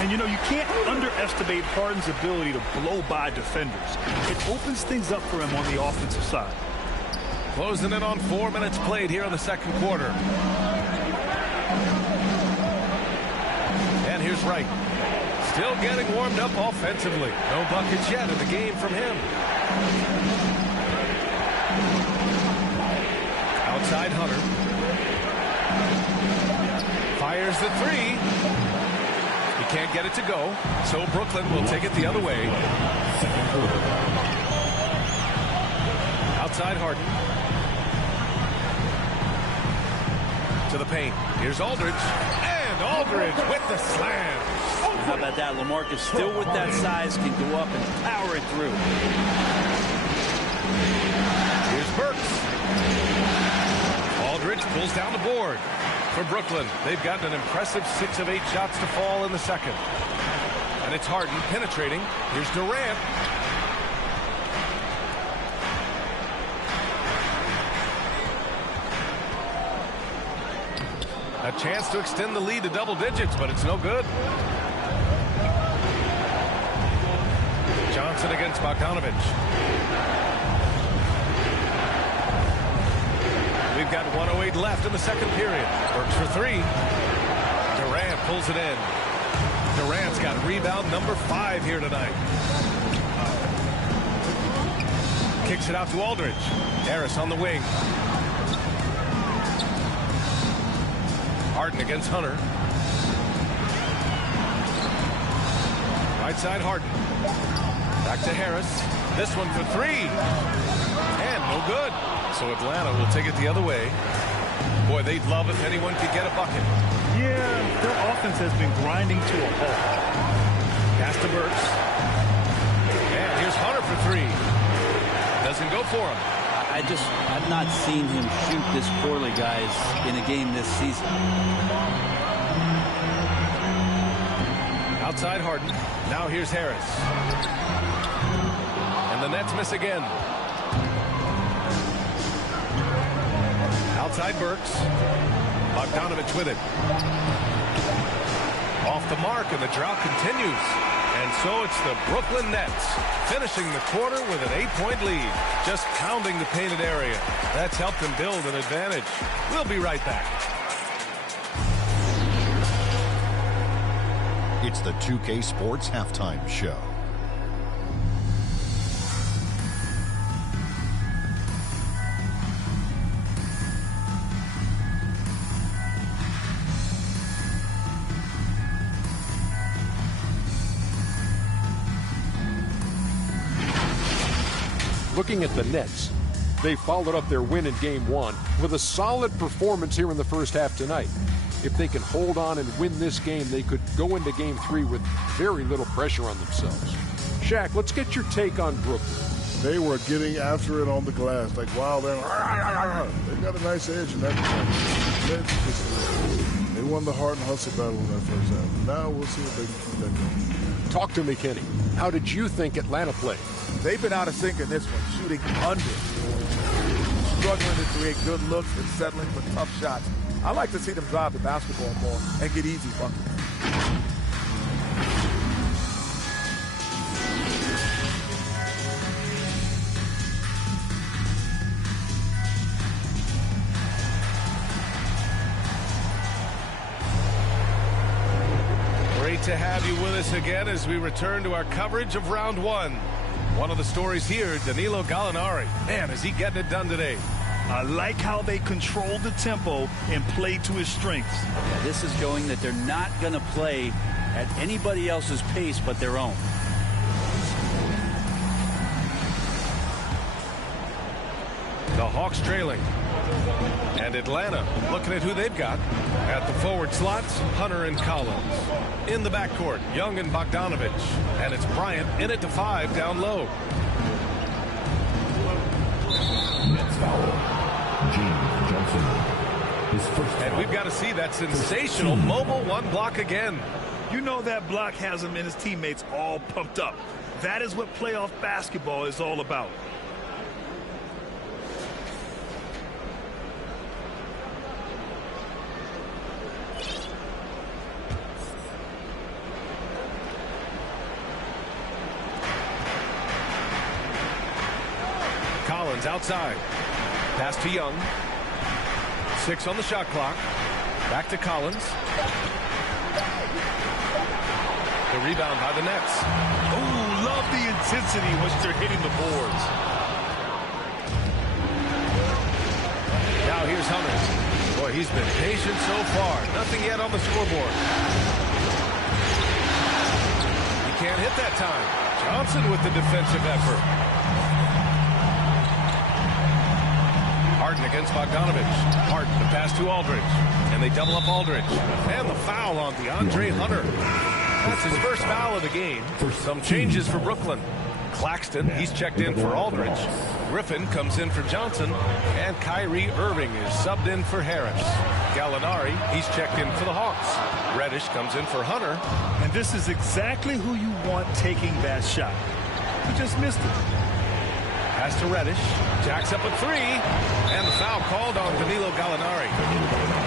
And, you know, you can't underestimate Harden's ability to blow by defenders. It opens things up for him on the offensive side. Closing in on 4 minutes played here in the second quarter. And here's Wright. Still getting warmed up offensively. No buckets yet in the game from him. Outside Hunter. Fires the 3. He can't get it to go. So Brooklyn will take it the other way. Outside Harden. To the paint. Here's Aldridge. And Aldridge with the slam. How about that? LaMarcus still with that size can go up and power it through. Here's Burks. Aldridge pulls down the board. For Brooklyn, they've gotten an impressive 6 of 8 shots to fall in the second. And it's Harden penetrating. Here's Durant. A chance to extend the lead to double digits, but it's no good. Johnson against Bogdanovich. We've got 1:08 left in the second period. Works for 3. Durant pulls it in. Durant's got rebound number 5 here tonight. Kicks it out to Aldridge. Harris on the wing. Harden against Hunter. Right side Harden. Back to Harris. This one for 3. And no good. So Atlanta will take it the other way. Boy, they'd love if anyone could get a bucket. Yeah, their offense has been grinding to a halt. Pass to Burks. And here's Hunter for 3. Doesn't go for him. I've not seen him shoot this poorly, guys, in a game this season. Outside Harden. Now here's Harris. And the Nets miss again. Outside Burks. Bogdanovich with it. Off the mark, and the drought continues. And so it's the Brooklyn Nets finishing the quarter with an 8-point lead, just pounding the painted area. That's helped them build an advantage. We'll be right back. It's the 2K Sports Halftime Show. Looking at the Nets, they followed up their win in Game 1 with a solid performance here in the first half tonight. If they can hold on and win this game, they could go into Game 3 with very little pressure on themselves. Shaq, let's get your take on Brooklyn. They were getting after it on the glass. Like, wow, they got a nice edge in that. They won the heart and hustle battle in that first half. Now we'll see if they can keep that going. Talk to me, Kenny. How did you think Atlanta played? They've been out of sync in this one, shooting under. Struggling to create good looks and settling for tough shots. I like to see them drive the basketball more and get easy buckets. Great to have you with us again as we return to our coverage of round one. One of the stories here, Danilo Gallinari. Man, is he getting it done today. I like how they control the tempo and play to his strengths. Yeah, this is showing that they're not going to play at anybody else's pace but their own. The Hawks trailing. And Atlanta looking at who they've got. At the forward slots, Hunter and Collins. In the backcourt, Young and Bogdanovich. And it's Bryant in it to 5 down low. And we've got to see that sensational mobile one block again. You know that block has him and his teammates all pumped up. That is what playoff basketball is all about. Collins outside. Pass to Young. 6 on the shot clock. Back to Collins. The rebound by the Nets. Oh, love the intensity once they're hitting the boards. Now here's Hunter. Boy, he's been patient so far. Nothing yet on the scoreboard. He can't hit that time. Johnson with the defensive effort. Harden against Bogdanovich. Harden, the pass to Aldridge. And they double up Aldridge. And the foul on DeAndre Hunter. That's his first foul of the game. Some changes for Brooklyn. Claxton, he's checked in for Aldridge. Griffin comes in for Johnson. And Kyrie Irving is subbed in for Harris. Gallinari, he's checked in for the Hawks. Reddish comes in for Hunter. And this is exactly who you want taking that shot. He just missed it. Pass to Reddish. Jacks up a 3. And the foul called on Danilo Gallinari.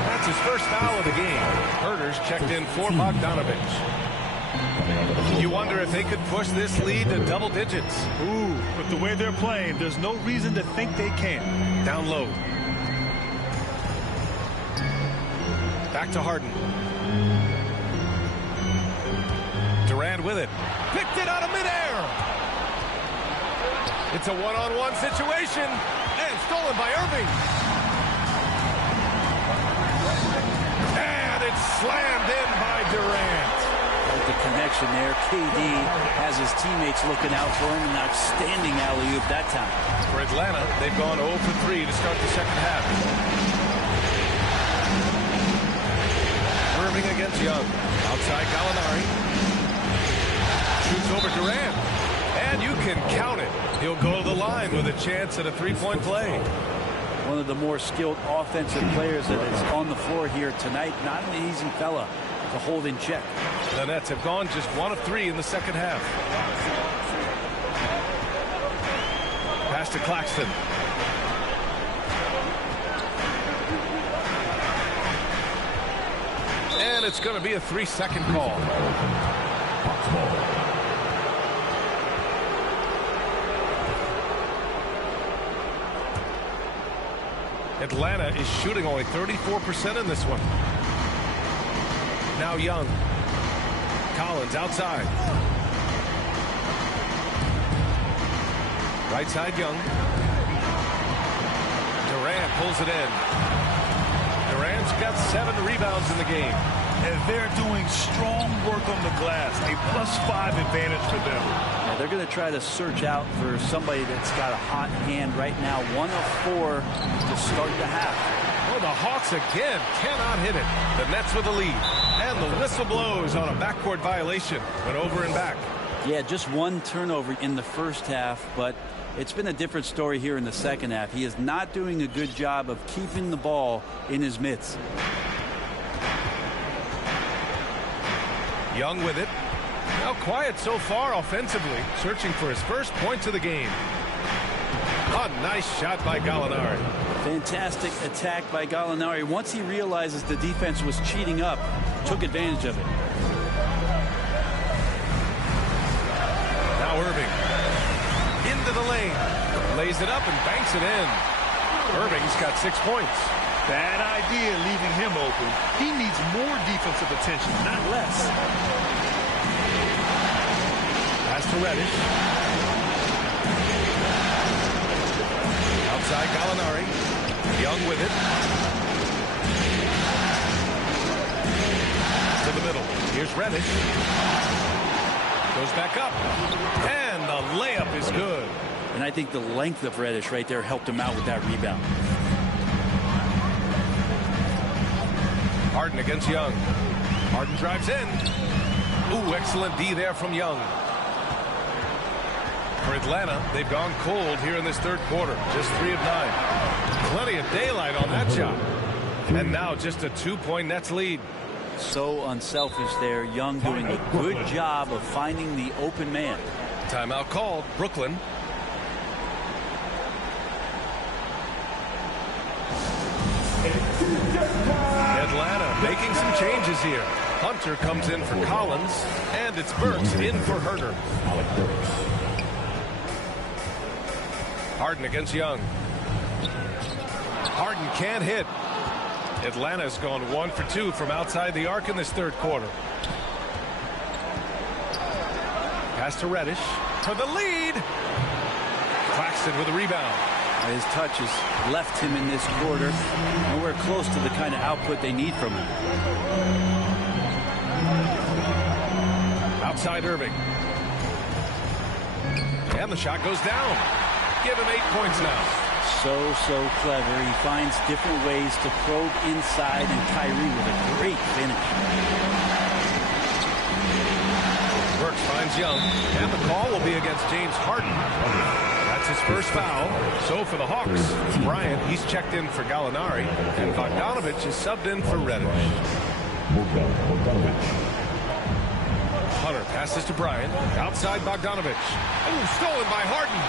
That's his first foul of the game. Herter's checked in for Bogdanovich. You wonder if they could push this lead to double digits. Ooh, but the way they're playing, there's no reason to think they can't. Down low. Back to Harden. Durant with it. Picked it out of midair. It's a one-on-one situation. And stolen by Irving. And it's slammed in by Durant. With the connection there, KD has his teammates looking out for him. An outstanding alley-oop that time. For Atlanta, they've gone 0 for 3 to start the second half. Irving against Young. Outside Gallinari. Shoots over Durant. And you can count it. He'll go to the line with a chance at a three-point play. One of the more skilled offensive players that is on the floor here tonight. Not an easy fella to hold in check. The Nets have gone just 1 of 3 in the second half. Pass to Claxton. And And it's going to be a 3-second call. Atlanta is shooting only 34% in this one. Now Young. Collins outside. Right side Young. Durant pulls it in. Durant's got 7 rebounds in the game. And they're doing strong work on the glass. A +5 advantage for them. Yeah, they're going to try to search out for somebody that's got a hot hand right now. 1 of 4 to start the half. Oh, the Hawks again cannot hit it. The Nets with the lead. And the whistle blows on a backcourt violation. Went over and back. Yeah, just 1 turnover in the first half, but it's been a different story here in the second half. He is not doing a good job of keeping the ball in his mitts. Young with it. Now quiet so far offensively. Searching for his first points of the game. A nice shot by Gallinari. Fantastic attack by Gallinari. Once he realizes the defense was cheating up, took advantage of it. Now Irving. Into the lane. Lays it up and banks it in. Irving's got 6 points. Bad idea leaving him open. He needs more defensive attention, not less. Pass to Reddish. Outside Gallinari. Young with it. To the middle. Here's Reddish. Goes back up. And the layup is good. And I think the length of Reddish right there helped him out with that rebound. Harden against Young. Harden drives in. Ooh, excellent D there from Young. For Atlanta, they've gone cold here in this third quarter. Just 3 of 9. Plenty of daylight on that shot. And now just a 2-point Nets lead. So unselfish there. Young doing a good job of finding the open man. Timeout called. Brooklyn. Atlanta making some changes here. Hunter comes in for Collins, and it's Burks in for Herter. Harden against Young. Harden can't hit. Atlanta's gone 1 for 2 from outside the arc in this third quarter. Pass to Reddish for the lead. Claxton with a rebound. His touch has left him in this quarter. Nowhere close to the kind of output they need from him. Outside Irving. And the shot goes down. Give him 8 points now. So clever. He finds different ways to probe inside, and Kyrie with a great finish. Burks finds Young, and the call will be against James Harden. That's his first foul. So for the Hawks, Bryant, he's checked in for Gallinari, and Bogdanovich is subbed in for Reddish. Hunter passes to Bryant. Outside Bogdanovich. Oh, stolen by Harden.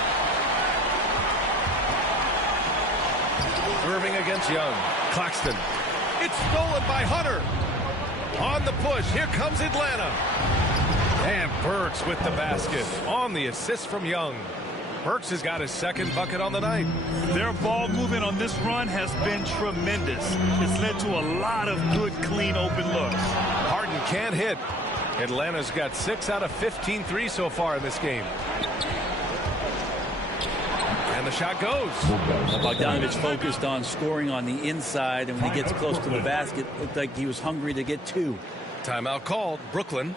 Irving against Young. Claxton. It's stolen by Hunter. On the push. Here comes Atlanta. And Burks with the basket. On the assist from Young. Burks has got his second bucket on the night. Their ball movement on this run has been tremendous. It's led to a lot of good, clean, open looks. Harden can't hit. Atlanta's got 6 out of 15 threes so far in this game. And the shot goes. Bogdanovich focused on scoring on the inside, and when he gets close to the basket, it looked like he was hungry to get 2. Timeout called. Brooklyn.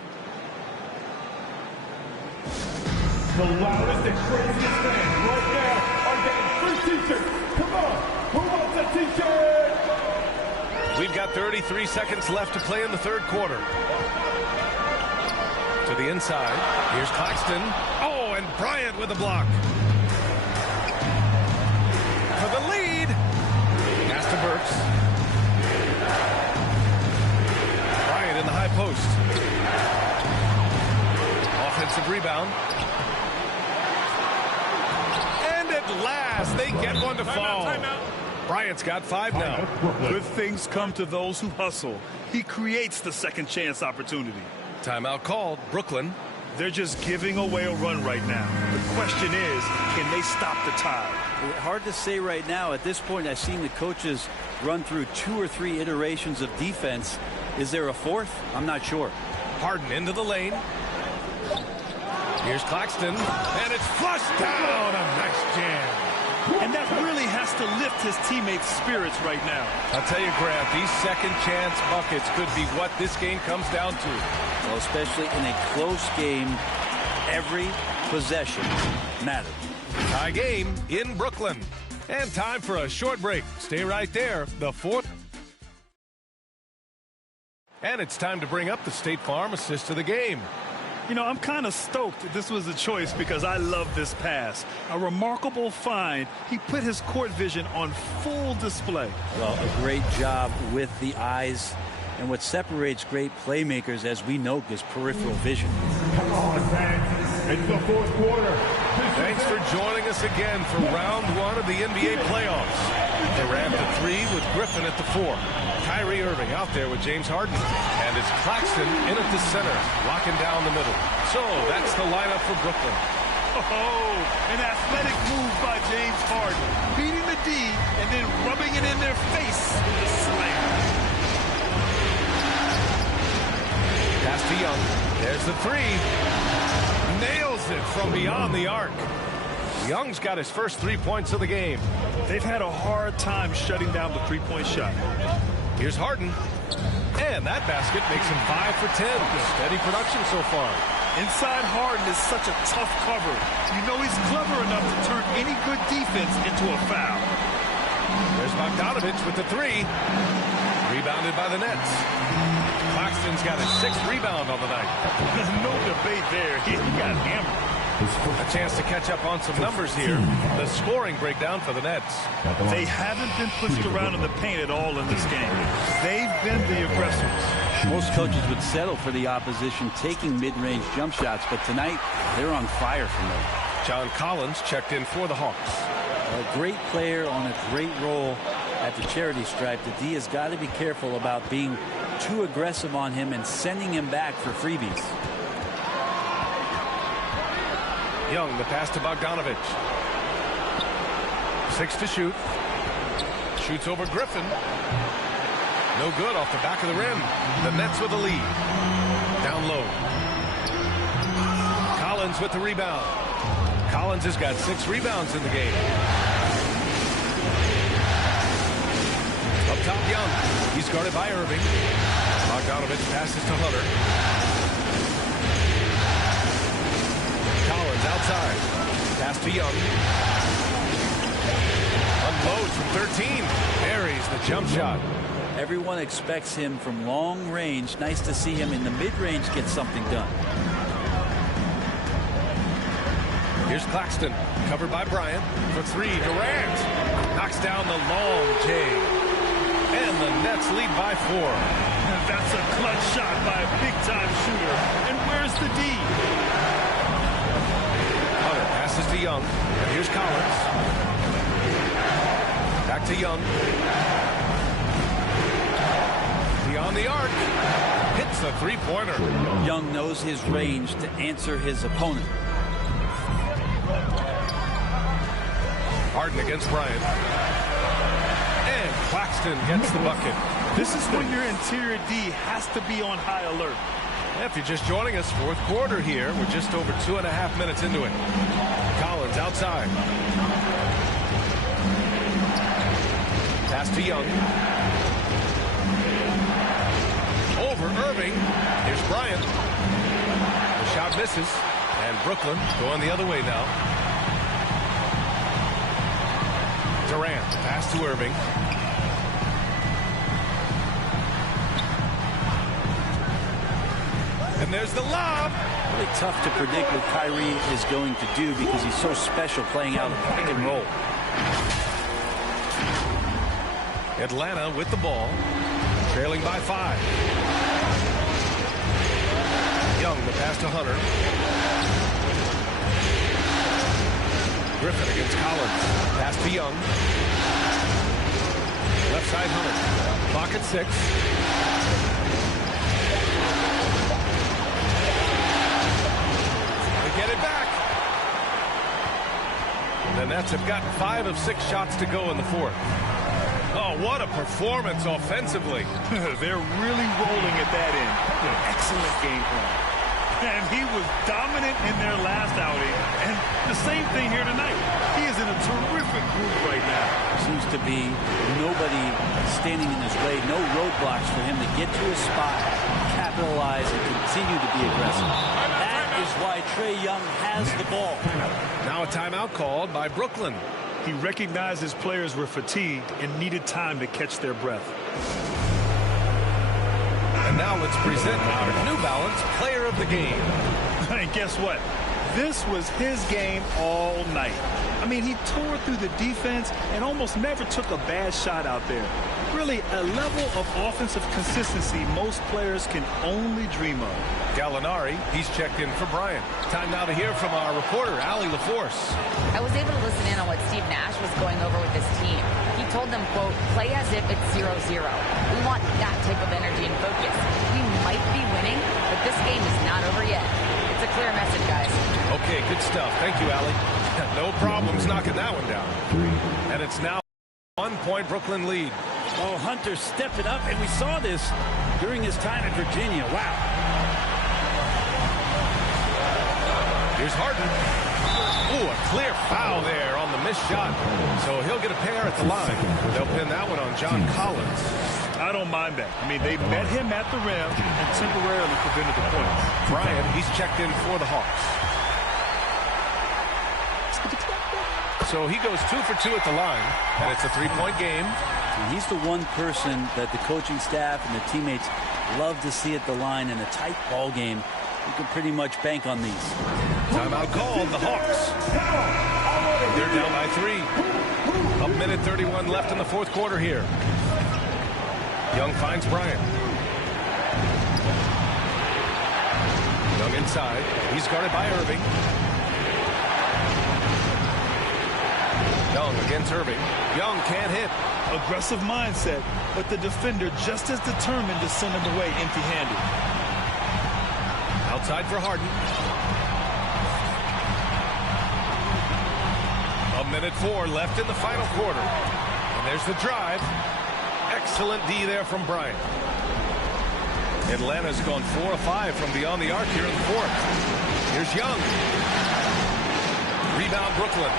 The loudest and craziest fans right now are getting free t-shirts. Come on, who wants a t-shirt? We've got 33 seconds left to play in the third quarter. To the inside. Here's Claxton. Oh, and Bryant with a block. For the lead. Pass to Burks. Bryant in the high post. Offensive rebound. And at last, they get one to fall. Bryant's got 5 now. Good things come to those who hustle. He creates the second chance opportunity. Timeout called. Brooklyn. They're just giving away a run right now. The question is, can they stop the tide? Hard to say right now. At this point, I've seen the coaches run through 2 or 3 iterations of defense. Is there a 4th? I'm not sure. Harden into the lane. Here's Claxton, and it's flushed down. A nice jam. And that really has to lift his teammates' spirits right now. I'll tell you, Grant, these second chance buckets could be what this game comes down to. Well, especially in a close game, every possession matters. Tie game in Brooklyn. And time for a short break. Stay right there. The 4th. And it's time to bring up the State Farm assist of the game. You know, I'm kind of stoked this was a choice because I love this pass. A remarkable find. He put his court vision on full display. Well, a great job with the eyes. And what separates great playmakers, as we know, is peripheral vision. Come on, fans. It's the 4th quarter. Thanks for joining us again for round 1 of the NBA playoffs. Durant at 3 with Griffin at the 4. Kyrie Irving out there with James Harden. And it's Claxton in at the center, locking down the middle. So that's the lineup for Brooklyn. Oh, an athletic move by James Harden. Beating the D and then rubbing it in their face with a slam. Pass to Young. There's the 3. Nails it from beyond the arc. Young's got his first 3 points of the game. They've had a hard time shutting down the 3-point shot. Here's Harden. And that basket makes him 5 for 10. Steady production so far. Inside Harden is such a tough cover. You know he's clever enough to turn any good defense into a foul. There's Bogdanovich with the 3. Rebounded by the Nets. Claxton's got his 6th rebound on the night. No debate there. He got hammered. A chance to catch up on some numbers here. The scoring breakdown for the Nets. They haven't been pushed around in the paint at all in this game. They've been the aggressors. Most coaches would settle for the opposition taking mid-range jump shots, but tonight they're on fire from them. John Collins checked in for the Hawks. A great player on a great role at the charity stripe. The D has got to be careful about being too aggressive on him and sending him back for freebies. Young, the pass to Bogdanovich. 6 to shoot. Shoots over Griffin. No good off the back of the rim. The Nets with the lead. Down low. Collins with the rebound. Collins has got 6 rebounds in the game. Up top, Young. He's guarded by Irving. Bogdanovich passes to Hunter. Collins outside. Pass to Young. Unloads from 13. Buries the jump shot. Everyone expects him from long range. Nice to see him in the mid-range get something done. Here's Claxton, covered by Bryant for 3. Durant knocks down the long J. And the Nets lead by 4. That's a clutch shot by a big-time shooter. And where's the D? Hunter passes to Young. And here's Collins. Back to Young. Beyond the arc. Hits the 3-pointer. Young knows his range to answer his opponent. Harden against Bryant. And Claxton gets the bucket. This is when your interior D has to be on high alert. If you're just joining us, 4th quarter here. We're just over 2.5 minutes into it. Collins outside. Pass to Young. Over Irving. Here's Bryant. The shot misses. And Brooklyn going the other way now. Durant, pass to Irving. And there's the lob. Really tough to predict what Kyrie is going to do because he's so special playing out a pick and roll. Atlanta with the ball, trailing by 5. Young, the pass to Hunter. Griffin against Collins. Pass to Young. 500. Clock at 6. They get it back. The Nets have gotten 5 of 6 shots to go in the fourth. Oh, what a performance offensively. They're really rolling at that end. An excellent game plan. And he was dominant in their last outing. And the same thing here tonight. He is in a terrific group right now. Seems to be nobody standing in his way. No roadblocks for him to get to his spot, capitalize, and continue to be aggressive. That is why Trae Young has the ball. Now a timeout called by Brooklyn. He recognized his players were fatigued and needed time to catch their breath. And now let's present our New Balance Player of the Game. And guess what? This was his game all night. I mean, he tore through the defense and almost never took a bad shot out there. Really, a level of offensive consistency most players can only dream of. Gallinari, he's checked in for Brian. Time now to hear from our reporter, Allie LaForce. I was able to listen in on what Steve Nash was going over with his team. He told them, quote, play as if it's 0-0. We want that type of energy and focus. We might be winning, but this game is not over yet. It's a clear message, guys. Okay, good stuff. Thank you, Allie. No problems knocking that one down. And it's now 1-point Brooklyn lead. Oh, Hunter stepped it up, and we saw this during his time at Virginia. Wow. Here's Harden. Ooh, a clear foul there on the missed shot. So he'll get a pair at the line. They'll pin that one on John Collins. I don't mind that. I mean, they met him at the rim and temporarily prevented the points. Brian, he's checked in for the Hawks. So he goes 2 for 2 at the line, and it's a 3-point game. He's the one person that the coaching staff and the teammates love to see at the line in a tight ball game. You can pretty much bank on these. Timeout called, the Hawks. They're down by 3. A minute 31 left in the fourth quarter here. Young finds Bryant. Young inside. He's guarded by Irving. Young against Irving. Young can't hit. Aggressive mindset, but the defender just as determined to send him away empty-handed. Outside for Harden. A minute 4 left in the final quarter. And there's the drive. Excellent D there from Bryant. Atlanta's gone 4 of 5 from beyond the arc here in the fourth. Here's Young. Rebound Brooklyn.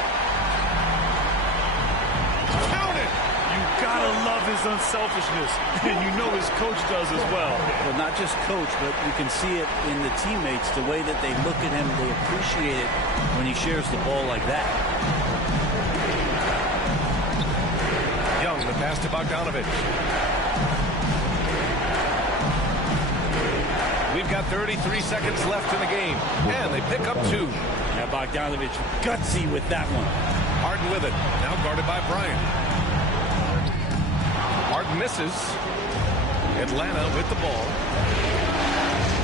Count it! You gotta love his unselfishness, and you know his coach does as well. Well, not just coach, but you can see it in the teammates, the way that they look at him, they appreciate it when he shares the ball like that. Young, the pass to Bogdanovich. We've got 33 seconds left in the game, and they pick up 2. Yeah, Bogdanovich gutsy with that one. Harden with it, now guarded by Bryant. Harden misses. Atlanta with the ball.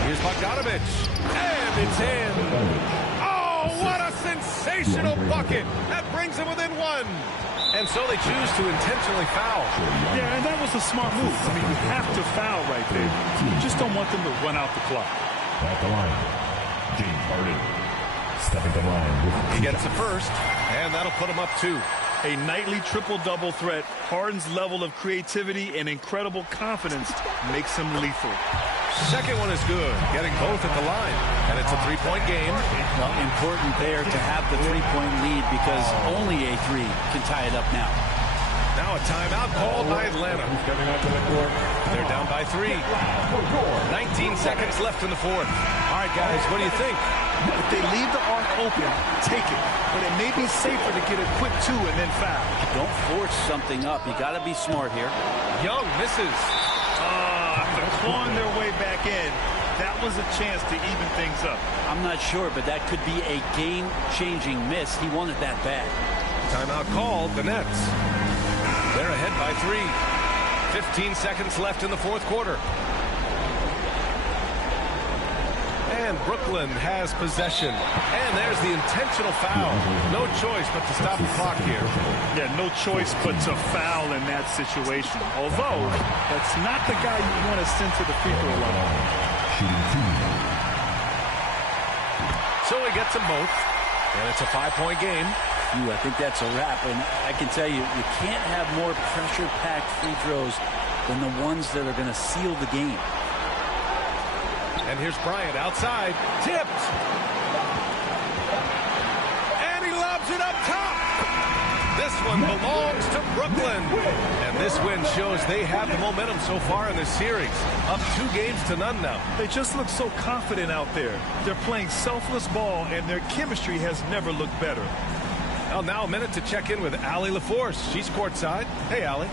Here's Bogdanovich, and it's in. Oh, what a sensational bucket! That brings him within 1. And so they choose to intentionally foul. Yeah, and that was a smart move. I mean, you have to foul right there. You just don't want them to run out the clock. At the line, James Harden. Stepping the line. He gets the first, and that'll put him up 2. A nightly triple-double threat. Harden's level of creativity and incredible confidence makes him lethal. Second one is good, getting both at the line, and it's a 3-point game. Well, important there to have the 3-point lead because only a 3 can tie it up now. Now a timeout called by Atlanta. They're down by 3. 19 seconds left in the fourth. All right, guys, what do you think? If they leave the arc open, take it. But it may be safer to get a quick 2 and then foul. Don't force something up. You got to be smart here. Young misses. After clawing their way back in, that was a chance to even things up. I'm not sure, but that could be a game-changing miss. He wanted that bad. Timeout called, the Nets. They're ahead by 3. 15 seconds left in the fourth quarter. And Brooklyn has possession. And there's the intentional foul. No choice but to stop the clock here. Yeah, no choice but to foul in that situation. Although, that's not the guy you want to send to the free throw line. So he gets them both. And it's a 5-point game. I think that's a wrap. And I can tell you, you can't have more pressure-packed free throws than the ones that are going to seal the game. And here's Bryant outside. Tipped. And he lobs it up top. This one belongs to Brooklyn. And this win shows they have the momentum so far in this series. Up 2-0 now. They just look so confident out there. They're playing selfless ball, and their chemistry has never looked better. Well, now a minute to check in with Allie LaForce. She's courtside. Hey, Allie.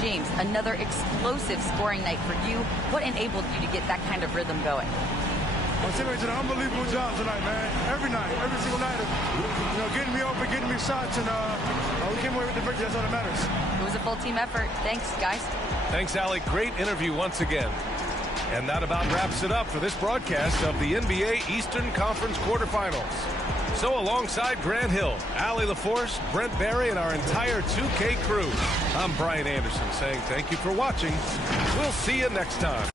James, another explosive scoring night for you. What enabled you to get that kind of rhythm going? Well, Timmy did an unbelievable job tonight, man. Every single night of, getting me open, getting me shots, and we came away with the victory. That's all that matters. It was a full team effort. Thanks, guys. Thanks, Allie. Great interview once again. And that about wraps it up for this broadcast of the NBA Eastern Conference quarterfinals. So alongside Grant Hill, Allie LaForce, Brent Barry, and our entire 2K crew, I'm Brian Anderson saying thank you for watching. We'll see you next time.